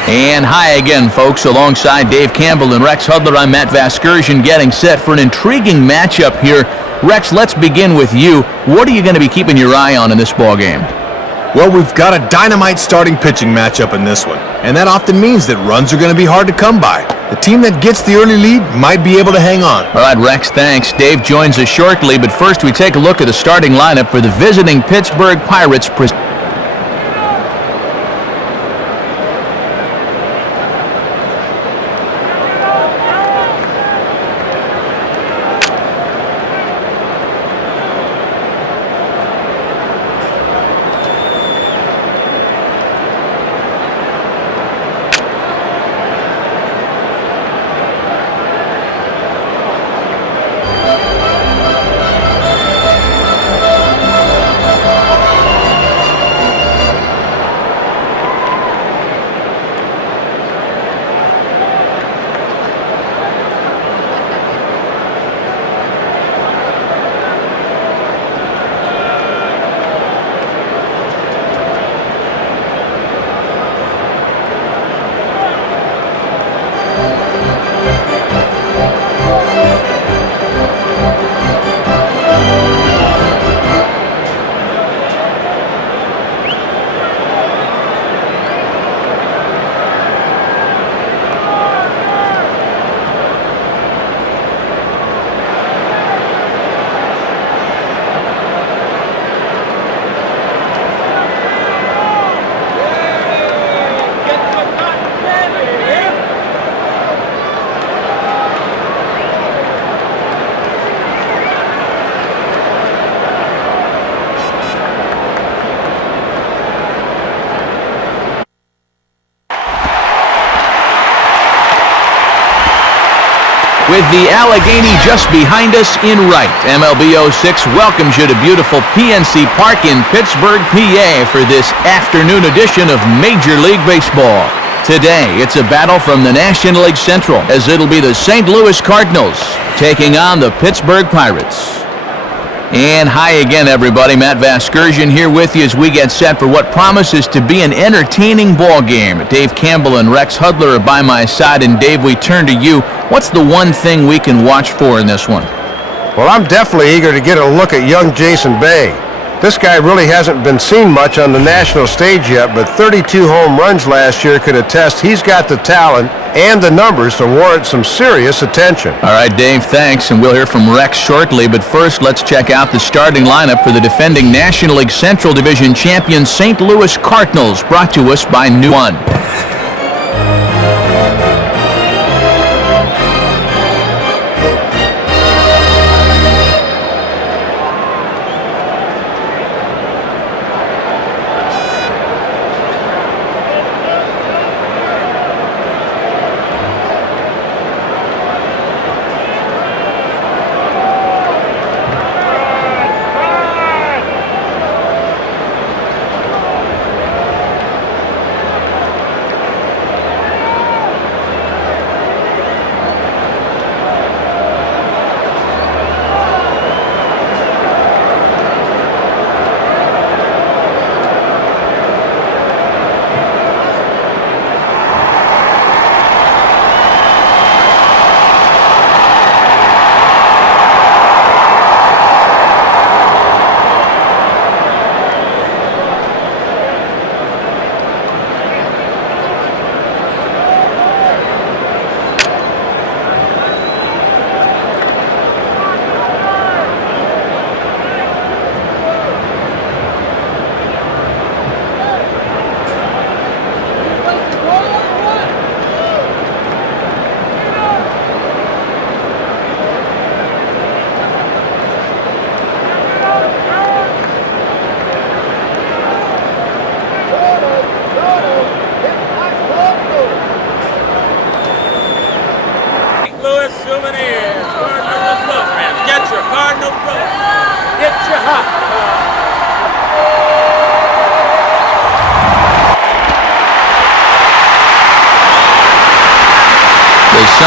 And hi again, folks. Alongside Dave Campbell and Rex Hudler, I'm Matt Vasgersian, getting set for an intriguing matchup here. Rex, let's begin with you. What are you going to be keeping your eye on in this ball game? Well, we've got a dynamite starting pitching matchup in this one, and that often means that runs are going to be hard to come by. The team that gets the early lead might be able to hang on. All right, Rex, thanks. Dave joins us shortly, but first we take a look at the starting lineup for the visiting Pittsburgh Pirates. With the Allegheny just behind us in right, MLB 06 welcomes you to beautiful PNC Park in Pittsburgh, PA for this afternoon edition of Major League Baseball. Today, it's a battle from the National League Central, as it'll be the St. Louis Cardinals taking on the Pittsburgh Pirates. And hi again, everybody. Matt Vasgersian here with you as we get set for what promises to be an entertaining ball game. Dave Campbell and Rex Hudler are by my side, and Dave, we turn to you. What's the one thing we can watch for in this one? Well, I'm definitely eager to get a look at young Jason Bay. This guy really hasn't been seen much on the national stage yet, but 32 home runs last year could attest he's got the talent and the numbers to warrant some serious attention. All right, Dave, thanks, and we'll hear from Rex shortly. But first, let's check out the starting lineup for the defending National League Central Division champion St. Louis Cardinals, brought to us by New One.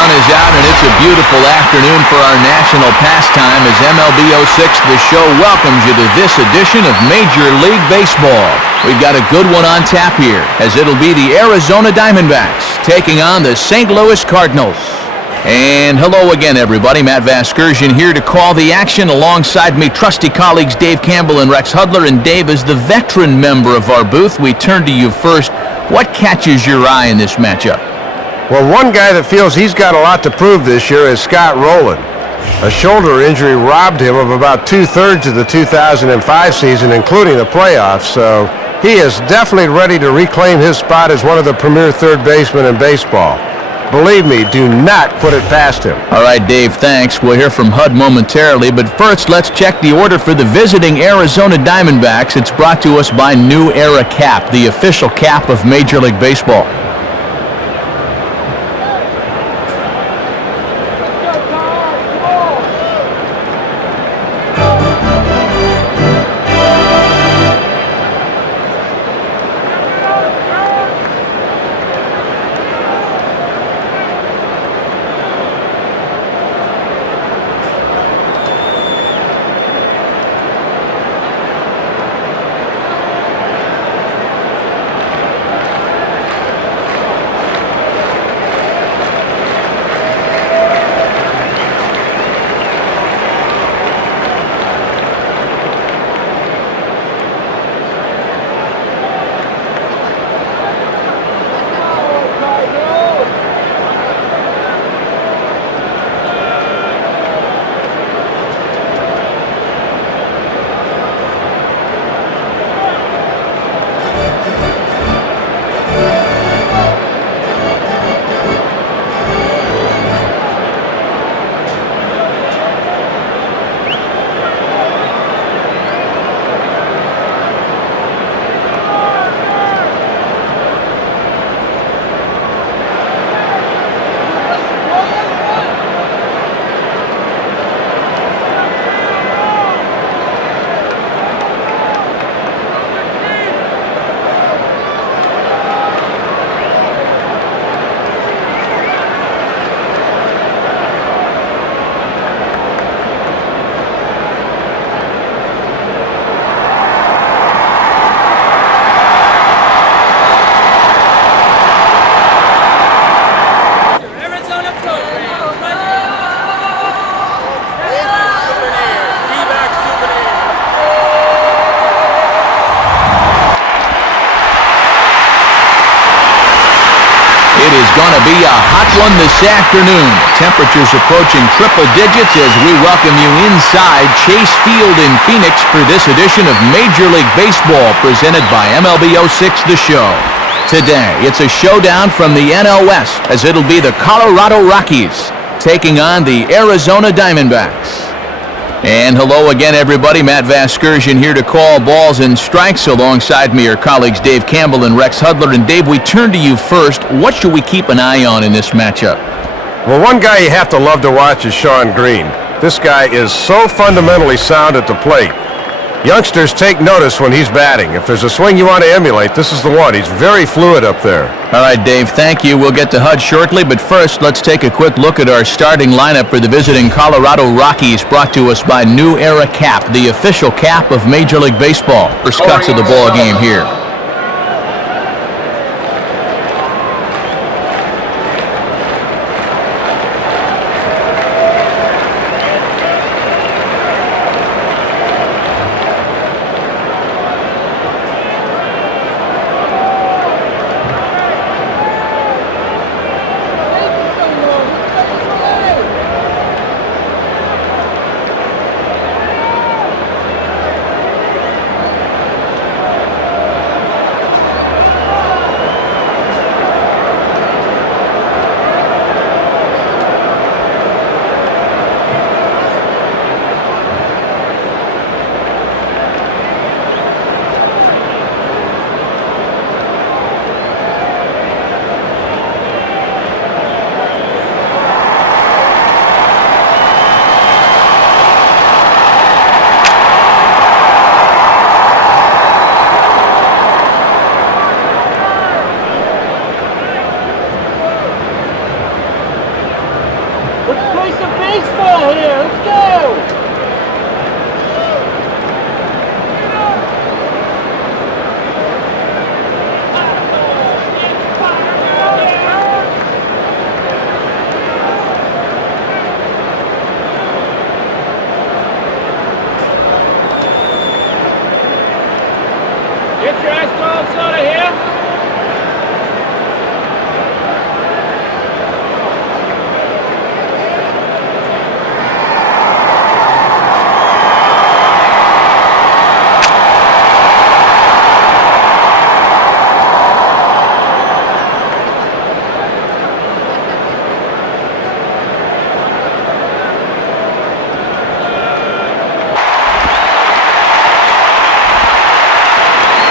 sun is out, and it's a beautiful afternoon for our national pastime as MLB 06 The Show welcomes you to this edition of Major League Baseball. We've got a good one on tap here, as it'll be the Arizona Diamondbacks taking on the St. Louis Cardinals. And hello again, everybody. Matt Vasgersian here to call the action. Alongside me, trusty colleagues Dave Campbell and Rex Hudler. And Dave, as the veteran member of our booth, we turn to you first. What catches your eye in this matchup? Well, one guy that feels he's got a lot to prove this year is Scott Rowland. A shoulder injury robbed him of about two-thirds of the 2005 season, including the playoffs, so he is definitely ready to reclaim his spot as one of the premier third basemen in baseball. Believe me, do not put it past him. All right, Dave, thanks. We'll hear from Hud momentarily, but first let's check the order for the visiting Arizona Diamondbacks. It's brought to us by New Era Cap, the official cap of Major League Baseball. Going to be a hot one this afternoon. Temperatures approaching triple digits as we welcome you inside Chase Field in Phoenix for this edition of Major League Baseball presented by MLB 06 The Show. Today, it's a showdown from the NL West as it'll be the Colorado Rockies taking on the Arizona Diamondbacks. And hello again, everybody. Matt Vasgersian here to call balls and strikes. Alongside me are colleagues Dave Campbell and Rex Hudler. And Dave, we turn to you first. What should we keep an eye on in this matchup? Well, one guy you have to love to watch is Shawn Green. This guy is so fundamentally sound at the plate. Youngsters take notice when he's batting. If there's a swing you want to emulate, this is the one. He's very fluid up there. All right, Dave, thank you. We'll get to Hud shortly, but first, let's take a quick look at our starting lineup for the visiting Colorado Rockies, brought to us by New Era Cap, the official cap of Major League Baseball. First cuts of the ball game here.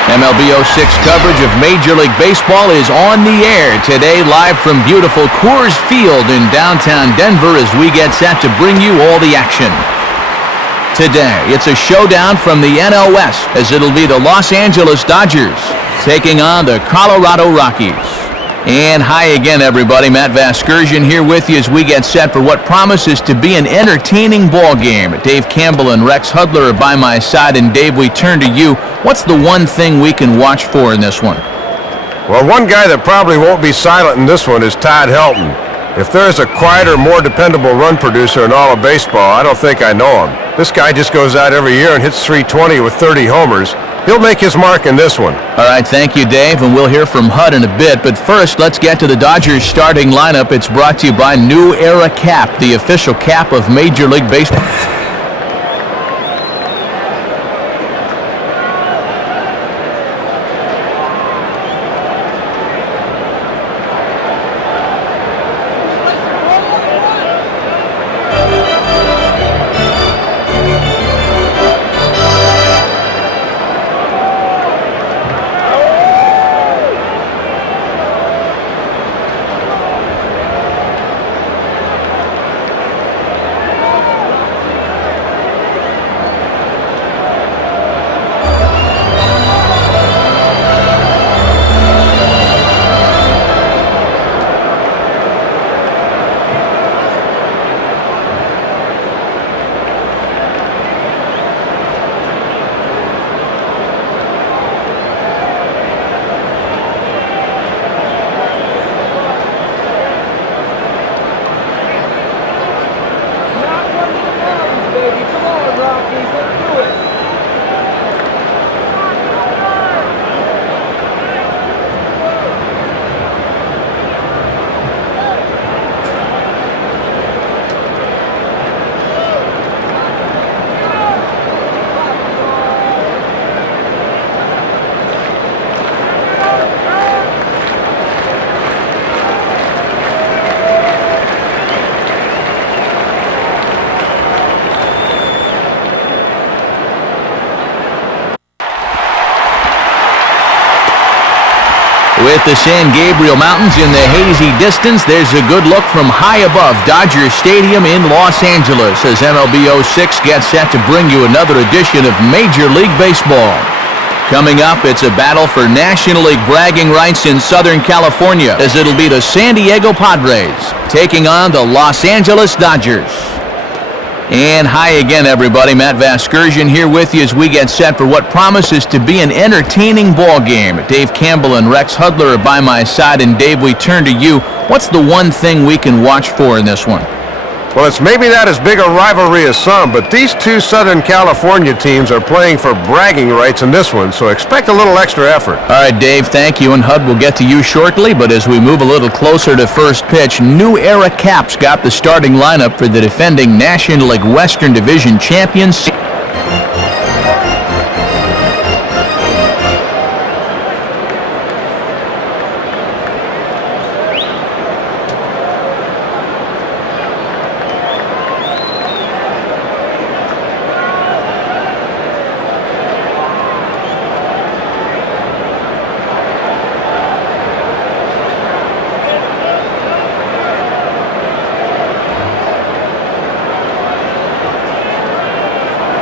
MLB 06 coverage of Major League Baseball is on the air today, live from beautiful Coors Field in downtown Denver as we get set to bring you all the action. Today, it's a showdown from the NL West as it'll be the Los Angeles Dodgers taking on the Colorado Rockies. And hi again, everybody. Matt Vasgersian here with you as we get set for what promises to be an entertaining ball game. Dave Campbell and Rex Hudler are by my side. And Dave, we turn to you. What's the one thing we can watch for in this one? Well, one guy that probably won't be silent in this one is Todd Helton. If there's a quieter, more dependable run producer in all of baseball, I don't think I know him. This guy just goes out every year and hits 320 with 30 homers. He'll make his mark in this one. All right, thank you, Dave, and we'll hear from Hud in a bit. But first, let's get to the Dodgers starting lineup. It's brought to you by New Era Cap, the official cap of Major League Baseball. With the San Gabriel Mountains in the hazy distance, there's a good look from high above Dodger Stadium in Los Angeles as MLB 06 gets set to bring you another edition of Major League Baseball. Coming up, it's a battle for National League bragging rights in Southern California as it'll be the San Diego Padres taking on the Los Angeles Dodgers. And hi again, everybody. Matt Vasgersian here with you as we get set for what promises to be an entertaining ball game. Dave Campbell and Rex Hudler are by my side. And Dave, we turn to you. What's the one thing we can watch for in this one? Well, it's maybe not as big a rivalry as some, but these two Southern California teams are playing for bragging rights in this one, so expect a little extra effort. All right, Dave, thank you, and Hud will get to you shortly, but as we move a little closer to first pitch, New Era Caps got the starting lineup for the defending National League Western Division champions.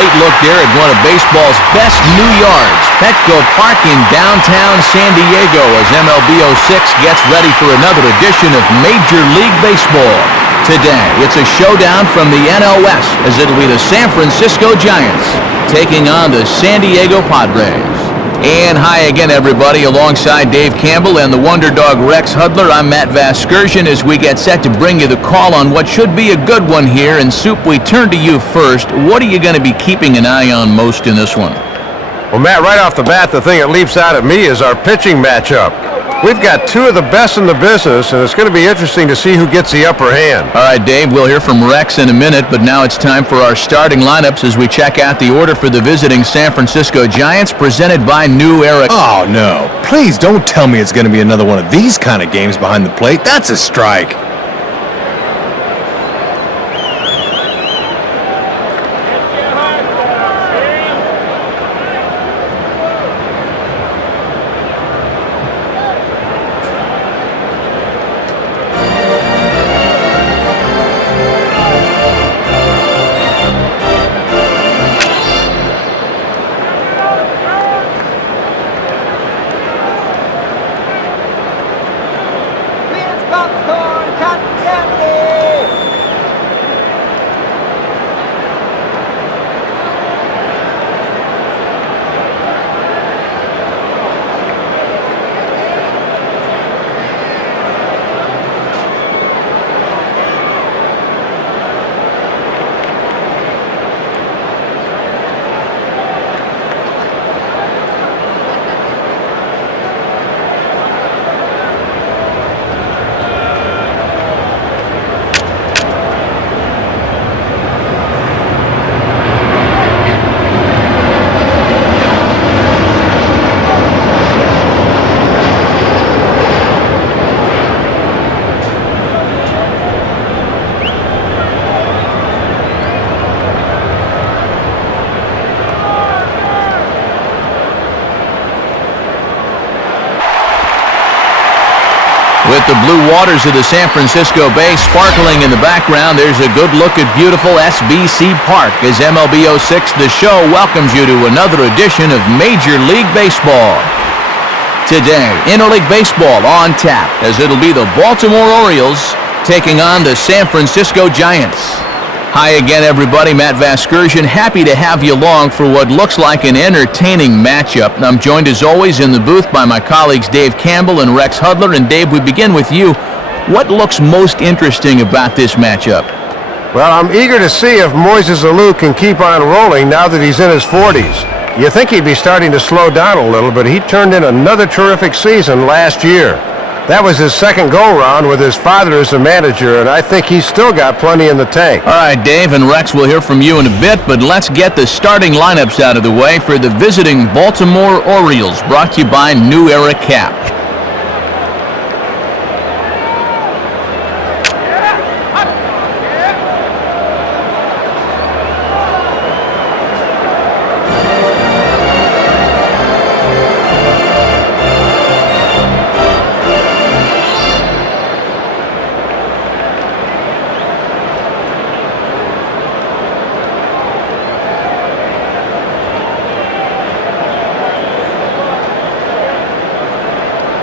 great look there at one of baseball's best new yards, Petco Park in downtown San Diego, as MLB 06 gets ready for another edition of Major League Baseball. Today, it's a showdown from the NL West, as it'll be the San Francisco Giants taking on the San Diego Padres. And hi again, everybody. Alongside Dave Campbell and the Wonder Dog Rex Hudler, I'm Matt Vasgersian as we get set to bring you the call on what should be a good one here. And Soup, we turn to you first. What are you going to be keeping an eye on most in this one? Well, Matt, right off the bat, the thing that leaps out at me is our pitching matchup. We've got two of the best in the business, and it's going to be interesting to see who gets the upper hand. All right, Dave, we'll hear from Rex in a minute, but now it's time for our starting lineups as we check out the order for the visiting San Francisco Giants, presented by New Era. Oh, no. Please don't tell me it's going to be another one of these kind of games behind the plate. That's a strike. With the blue waters of the San Francisco Bay sparkling in the background, there's a good look at beautiful SBC Park as MLB 06 The Show welcomes you to another edition of Major League Baseball. Today, Interleague Baseball on tap as it'll be the Baltimore Orioles taking on the San Francisco Giants. Hi again, everybody. Matt Vasgersian, happy to have you along for what looks like an entertaining matchup. I'm joined, as always, in the booth by my colleagues Dave Campbell and Rex Hudler. And Dave, we begin with you. What looks most interesting about this matchup? Well, I'm eager to see if Moises Alou can keep on rolling now that he's in his 40s. You think he'd be starting to slow down a little, but he turned in another terrific season last year. That was his second go-round with his father as the manager, and I think he's still got plenty in the tank. All right, Dave and Rex, we'll hear from you in a bit, but let's get the starting lineups out of the way for the visiting Baltimore Orioles, brought to you by New Era Cap.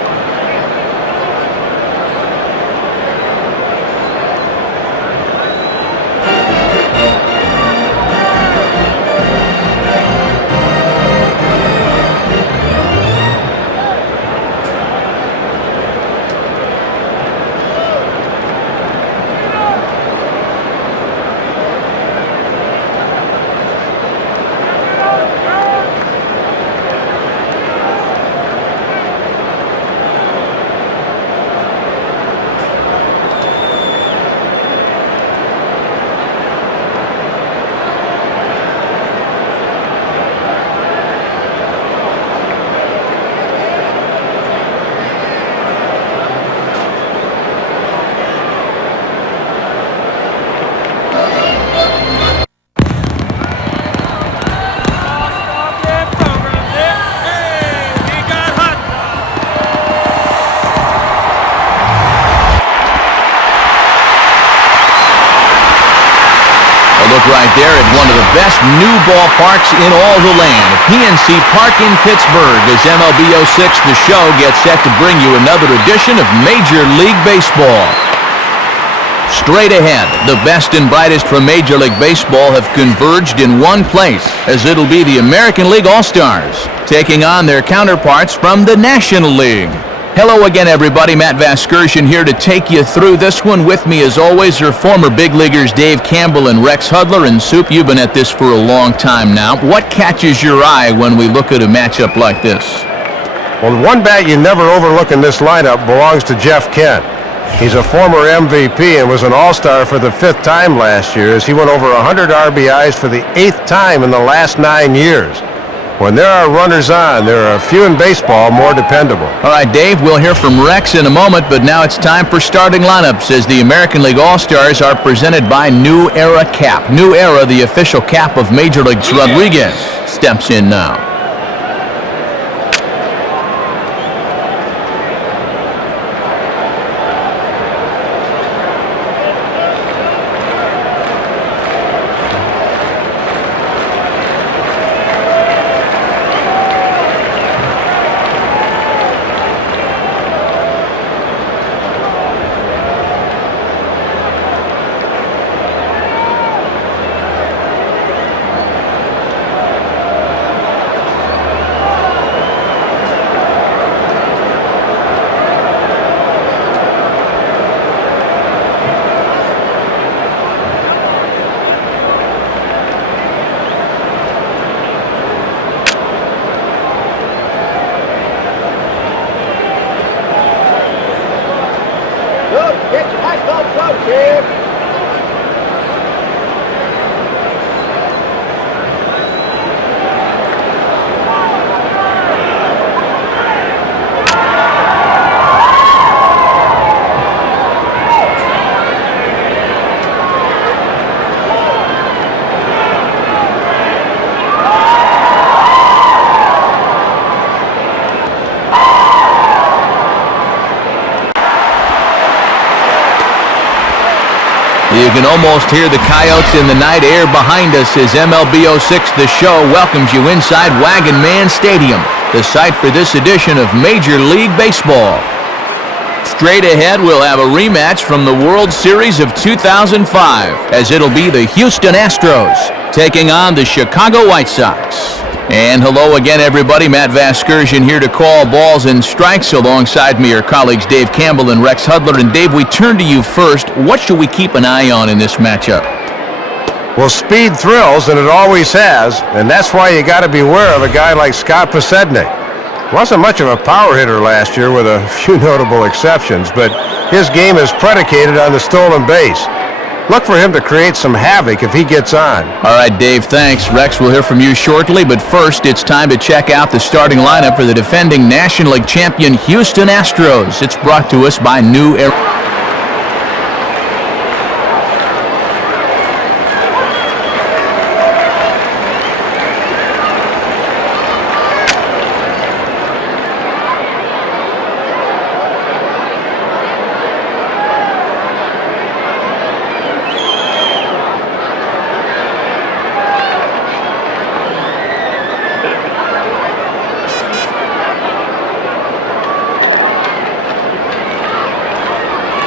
look right there at one of the best new ballparks in all the land. PNC Park in Pittsburgh as MLB 06 The Show gets set to bring you another edition of Major League Baseball. Straight ahead, the best and brightest from Major League Baseball have converged in one place, as it'll be the American League All-Stars taking on their counterparts from the National League. Hello again, everybody. Matt Vasgersian here to take you through this one. With me, as always, are former big leaguers Dave Campbell and Rex Hudler. And Soup, you've been at this for a long time now. What catches your eye when we look at a matchup like this? Well, one bat you never overlook in this lineup belongs to Jeff Kent. He's a former MVP and was an All-Star for the 5th time last year as he went over 100 RBIs for the 8th time in the last 9 years. When there are runners on, there are few in baseball more dependable. All right, Dave, we'll hear from Rex in a moment, but now it's time for starting lineups as the American League All-Stars are presented by New Era Cap. New Era, the official cap of Major Leagues. Rodriguez steps in now. You can almost hear the coyotes in the night air behind us as MLB 06 The Show welcomes you inside Wagon Man Stadium, the site for this edition of Major League Baseball. Straight ahead, we'll have a rematch from the World Series of 2005, as it'll be the Houston Astros taking on the Chicago White Sox. And hello again, everybody. Matt Vasgersian here to call balls and strikes. Alongside me are colleagues Dave Campbell and Rex Hudler. And Dave, we turn to you first. What should we keep an eye on in this matchup? Well, speed thrills, and it always has, and that's why you got to beware of a guy like Scott Podsednik. Wasn't much of a power hitter last year with a few notable exceptions, but his game is predicated on the stolen base. Look for him to create some havoc if he gets on. All right, Dave, thanks. Rex, we'll hear from you shortly, but first it's time to check out the starting lineup for the defending National League champion Houston Astros. It's brought to us by New Era.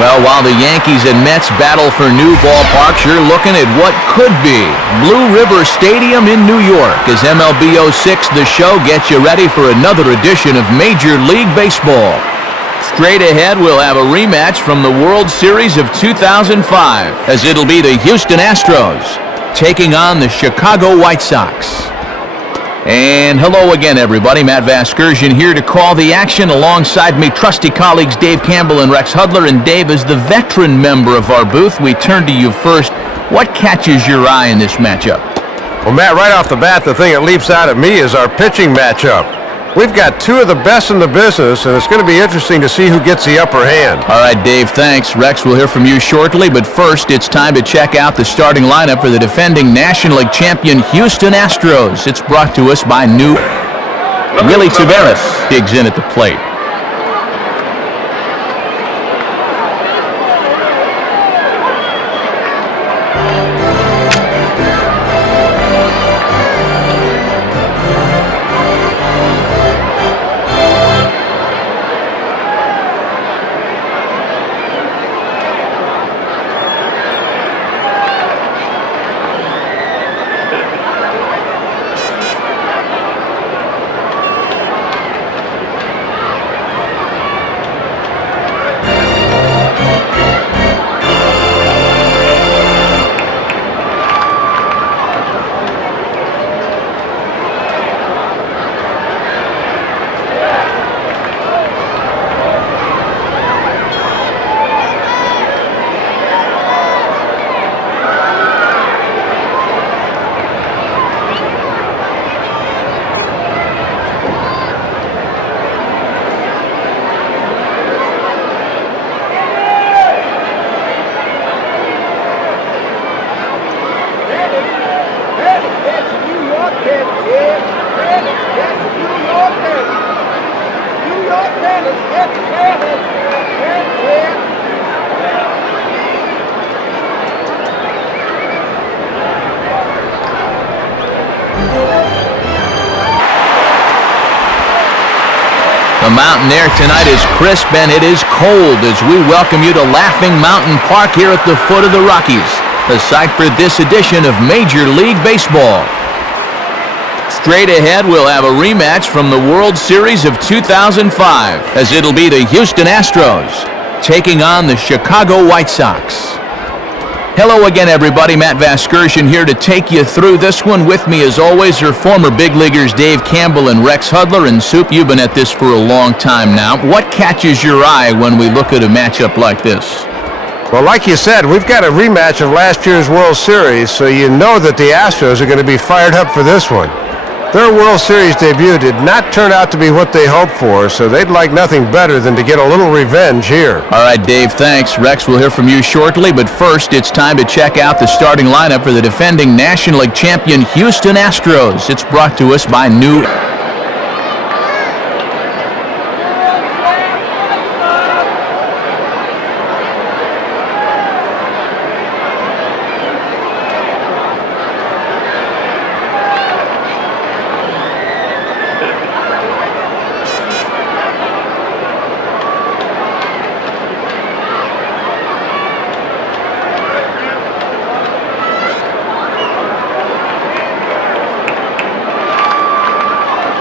Well, while the Yankees and Mets battle for new ballparks, you're looking at what could be Blue River Stadium in New York as MLB 06 The Show gets you ready for another edition of Major League Baseball. Straight ahead, we'll have a rematch from the World Series of 2005 as it'll be the Houston Astros taking on the Chicago White Sox. And hello again, everybody. Matt Vasgersian here to call the action. Alongside me, trusty colleagues Dave Campbell and Rex Hudler. And Dave, as the veteran member of our booth, we turn to you first. What catches your eye in this matchup? Well, Matt, right off the bat, the thing that leaps out at me is our pitching matchup. We've got two of the best in the business, and it's going to be interesting to see who gets the upper hand. All right, Dave, thanks. Rex, we'll hear from you shortly, but first it's time to check out the starting lineup for the defending National League champion Houston Astros. It's brought to us by new Willie Taveras digs in at the plate. The mountain air tonight is crisp and it is cold as we welcome you to Laughing Mountain Park here at the foot of the Rockies, the site for this edition of Major League Baseball. Straight ahead, we'll have a rematch from the World Series of 2005 as it'll be the Houston Astros taking on the Chicago White Sox. Hello again, everybody. Matt Vasgersian here to take you through this one. With me, as always, your former big leaguers Dave Campbell and Rex Hudler. And Soup, you've been at this for a long time now. What catches your eye when we look at a matchup like this? Well, like you said, we've got a rematch of last year's World Series, so you know that the Astros are going to be fired up for this one. Their World Series debut did not turn out to be what they hoped for, so they'd like nothing better than to get a little revenge here. All right, Dave, thanks. Rex, we'll hear from you shortly, but first it's time to check out the starting lineup for the defending National League champion Houston Astros. It's brought to us by new...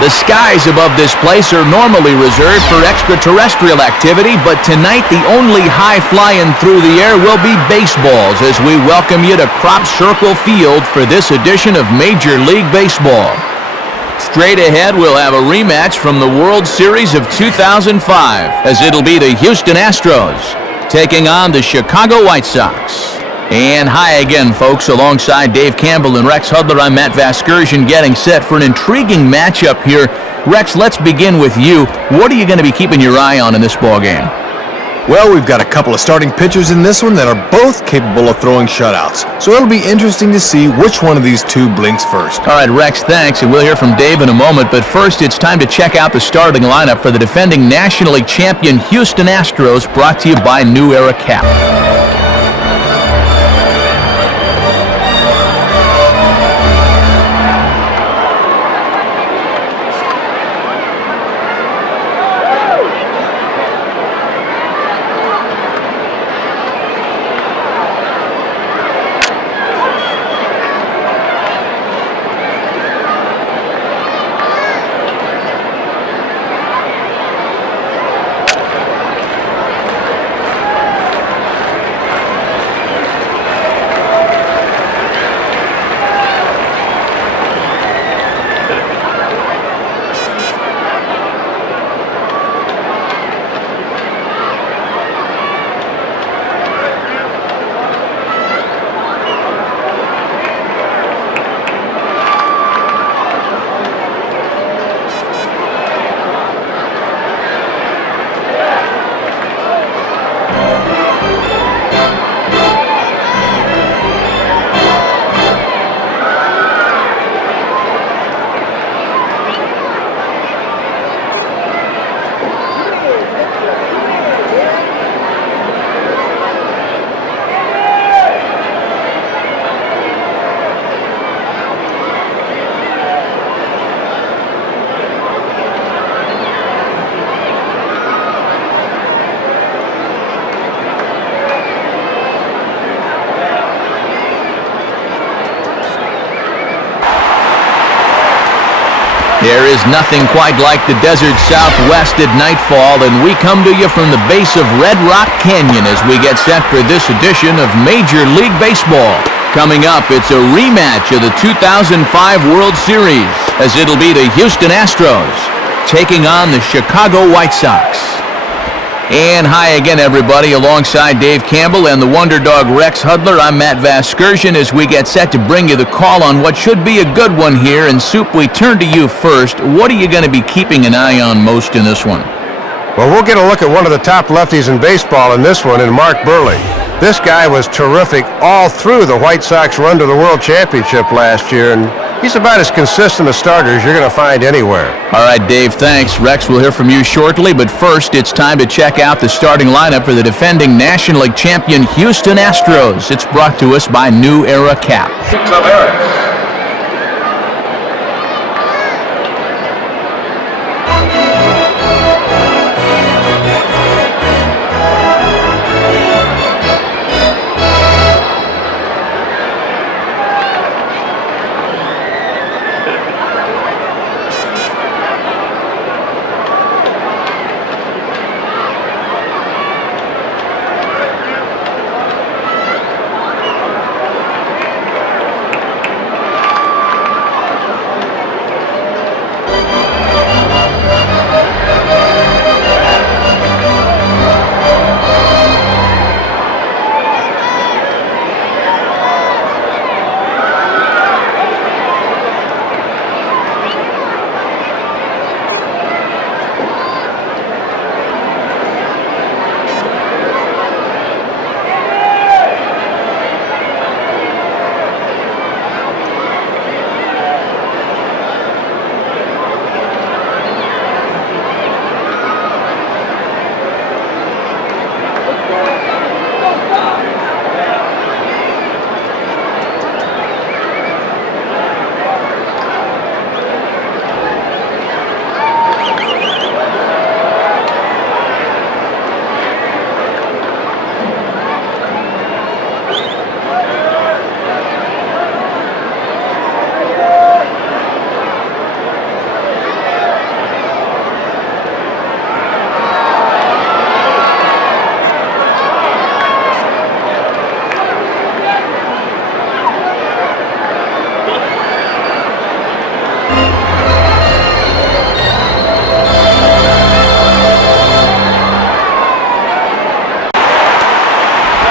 The skies above this place are normally reserved for extraterrestrial activity, but tonight the only high flying through the air will be baseballs as we welcome you to Crop Circle Field for this edition of Major League Baseball. Straight ahead, we'll have a rematch from the World Series of 2005, as it'll be the Houston Astros taking on the Chicago White Sox. And hi again, folks. Alongside Dave Campbell and Rex Hudler, I'm Matt Vasgersian getting set for an intriguing matchup here. Rex, let's begin with you. What are you going to be keeping your eye on in this ballgame? Well, we've got a couple of starting pitchers in this one that are both capable of throwing shutouts. So it'll be interesting to see which one of these two blinks first. All right, Rex, thanks. And we'll hear from Dave in a moment. But first, it's time to check out the starting lineup for the defending National League champion Houston Astros, brought to you by New Era Cap. There is nothing quite like the desert Southwest at nightfall, and we come to you from the base of Red Rock Canyon as we get set for this edition of Major League Baseball. Coming up, it's a rematch of the 2005 World Series, as it'll be the Houston Astros taking on the Chicago White Sox. And hi again, everybody. Alongside Dave Campbell and the Wonder Dog Rex Hudler, I'm Matt Vasgersian as we get set to bring you the call on what should be a good one here. And Soup, we turn to you first. What are you going to be keeping an eye on most in this one? Well, we'll get a look at one of the top lefties in baseball in this one, in Mark Burley. This guy was terrific all through the White Sox run to the World Championship last year, and he's about as consistent a starter as you're going to find anywhere. All right, Dave, thanks. Rex, we'll hear from you shortly, but first it's time to check out the starting lineup for the defending National League champion Houston Astros. It's brought to us by New Era Cap. Comerica.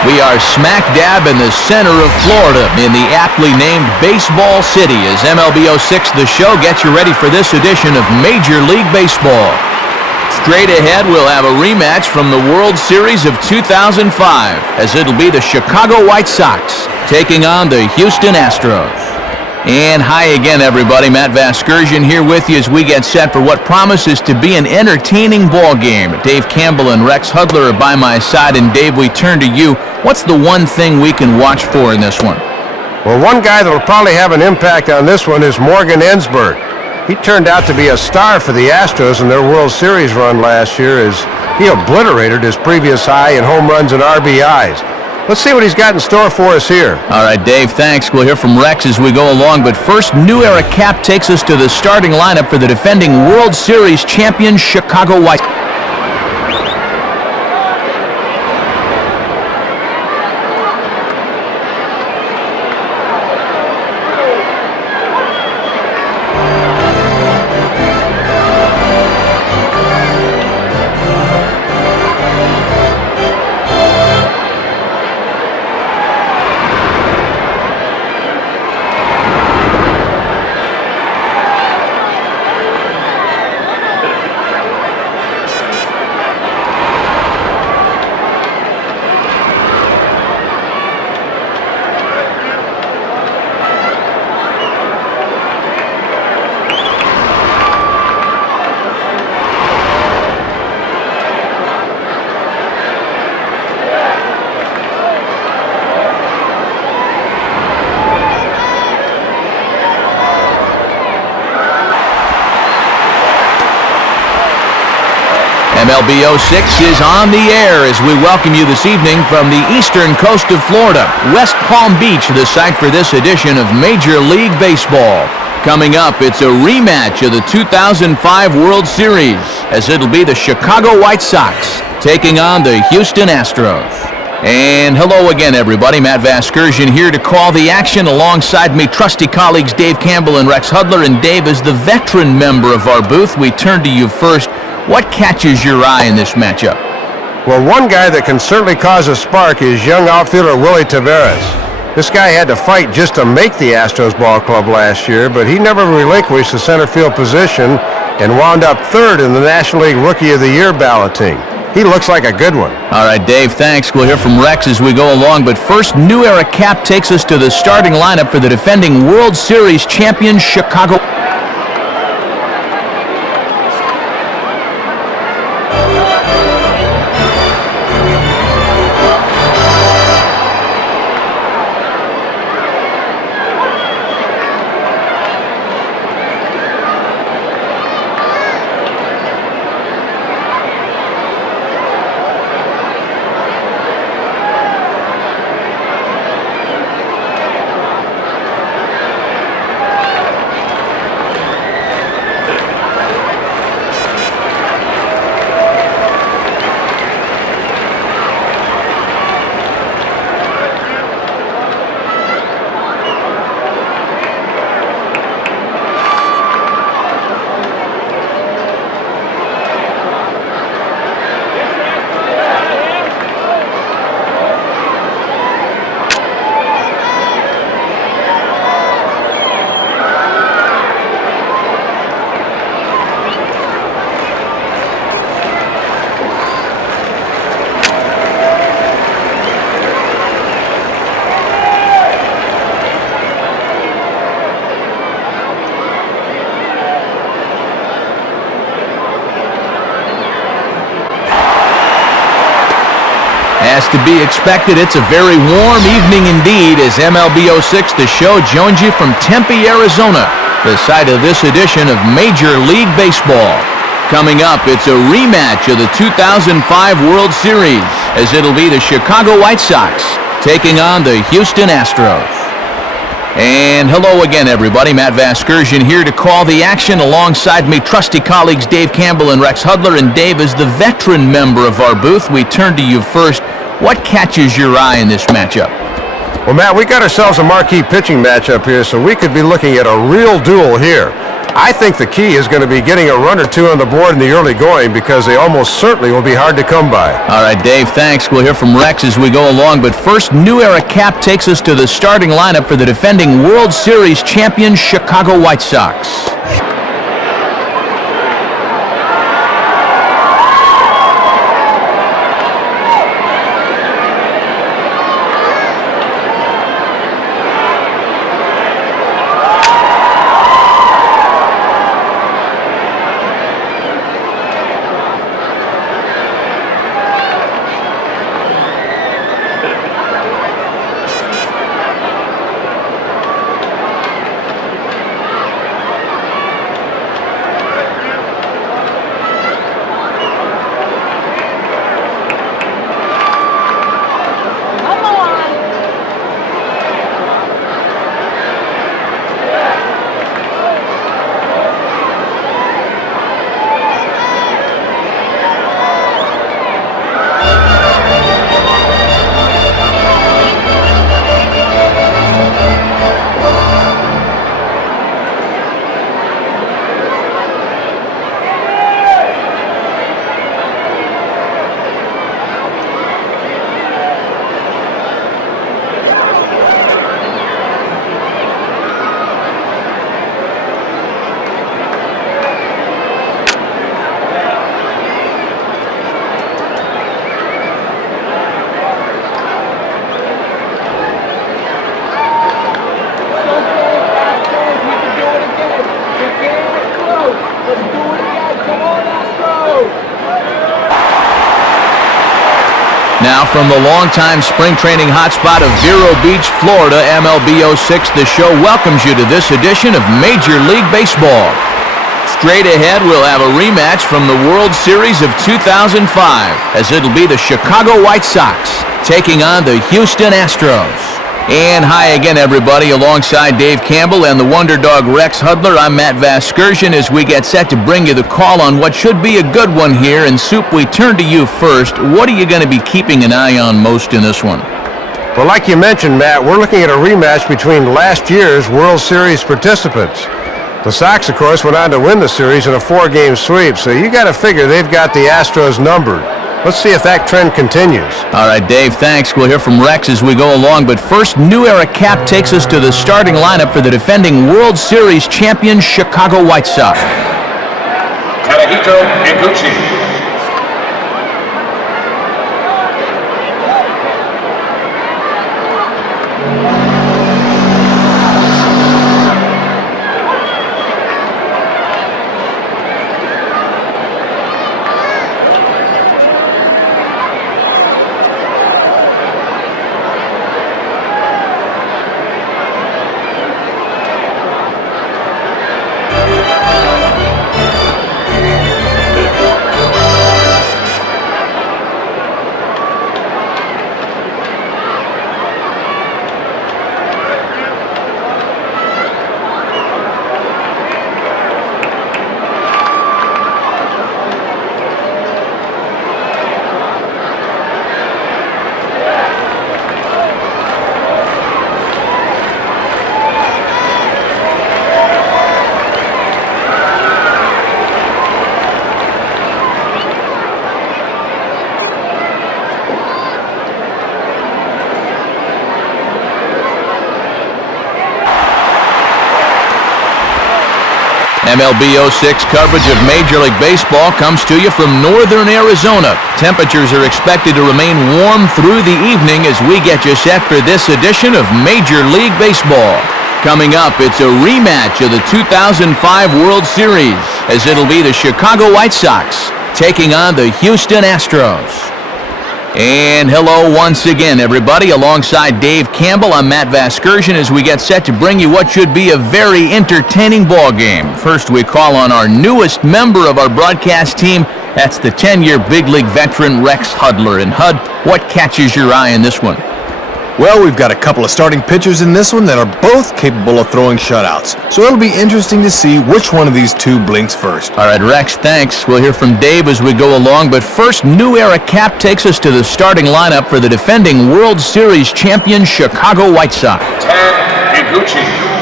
We are smack dab in the center of Florida in the aptly named Baseball City as MLB06 The Show gets you ready for this edition of Major League Baseball. Straight ahead, we'll have a rematch from the World Series of 2005 as it'll be the Chicago White Sox taking on the Houston Astros. And hi again, everybody. Matt Vasgersian here with you as we get set for what promises to be an entertaining ball game. Dave Campbell and Rex Hudler are by my side. And Dave, we turn to you. What's the one thing we can watch for in this one? Well, one guy that will probably have an impact on this one is Morgan Ensberg. He turned out to be a star for the Astros in their World Series run last year as he obliterated his previous high in home runs and RBIs. Let's see what he's got in store for us here. All right, Dave, thanks. We'll hear from Rex as we go along. But first, New Era Cap takes us to the starting lineup for the defending World Series champion Chicago White Sox. MLB06 is on the air as we welcome you this evening from the eastern coast of Florida. West Palm Beach, the site for this edition of Major League Baseball. Coming up, it's a rematch of the 2005 World Series as it'll be the Chicago White Sox taking on the Houston Astros. And hello again, everybody. Matt Vasgersian here to call the action alongside me, trusty colleagues Dave Campbell and Rex Hudler. And Dave, as the veteran member of our booth, we turn to you first. What catches your eye in this matchup? Well, one guy that can certainly cause a spark is young outfielder Willie Taveras. This guy had to fight just to make the Astros ball club last year, but he never relinquished the center field position and wound up third in the National League Rookie of the Year balloting. He looks like a good one. All right, Dave, thanks. We'll hear from Rex as we go along. But first, New Era Cap takes us to the starting lineup for the defending World Series champion Chicago. As to be expected, it's a very warm evening indeed as MLB06 The Show joins you from Tempe, Arizona, the site of this edition of Major League Baseball. Coming up, it's a rematch of the 2005 World Series as it'll be the Chicago White Sox taking on the Houston Astros. And hello again, everybody. Matt Vasgersian here to call the action alongside me, trusty colleagues Dave Campbell and Rex Hudler. And Dave, as the veteran member of our booth, we turn to you first. What catches your eye in this matchup? Well, Matt, we got ourselves a marquee pitching matchup here, so we could be looking at a real duel here. I think the key is going to be getting a run or two on the board in the early going because they almost certainly will be hard to come by. All right, Dave, thanks. We'll hear from Rex as we go along. But first, New Era Cap takes us to the starting lineup for the defending World Series champion Chicago White Sox. Now from the longtime spring training hotspot of Vero Beach, Florida, MLB 06, the show welcomes you to this edition of Major League Baseball. Straight ahead, we'll have a rematch from the World Series of 2005, as it'll be the Chicago White Sox taking on the Houston Astros. And hi again, everybody. Alongside Dave Campbell and the Wonder Dog Rex Hudler, I'm Matt Vasgersian as we get set to bring you the call on what should be a good one here. And Soup, we turn to you first. What are you going to be keeping an eye on most in this one? Well, like you mentioned, Matt, we're looking at a rematch between last year's World Series participants. The Sox, of course, went on to win the series in a 4-game sweep, so you got to figure they've got the Astros numbered. Let's see if that trend continues. All right, Dave, thanks. We'll hear from Rex as we go along. But first, New Era Cap takes us to the starting lineup for the defending World Series champion Chicago White Sox. Takahito Iguchi. MLB 06 coverage of Major League Baseball comes to you from northern Arizona. Temperatures are expected to remain warm through the evening as we get you set for this edition of Major League Baseball. Coming up, it's a rematch of the 2005 World Series, as it'll be the Chicago White Sox taking on the Houston Astros. And hello once again, everybody. Alongside Dave Campbell, I'm Matt Vasgersian as we get set to bring you what should be a very entertaining ball game. First, we call on our newest member of our broadcast team. That's the 10-year big league veteran Rex Hudler. And Hud, what catches your eye in this one? Well, we've got a couple of starting pitchers in this one that are both capable of throwing shutouts. So it'll be interesting to see which one of these two blinks first. All right, Rex, thanks. We'll hear from Dave as we go along. But first, New Era Cap takes us to the starting lineup for the defending World Series champion Chicago White Sox. Iguchi.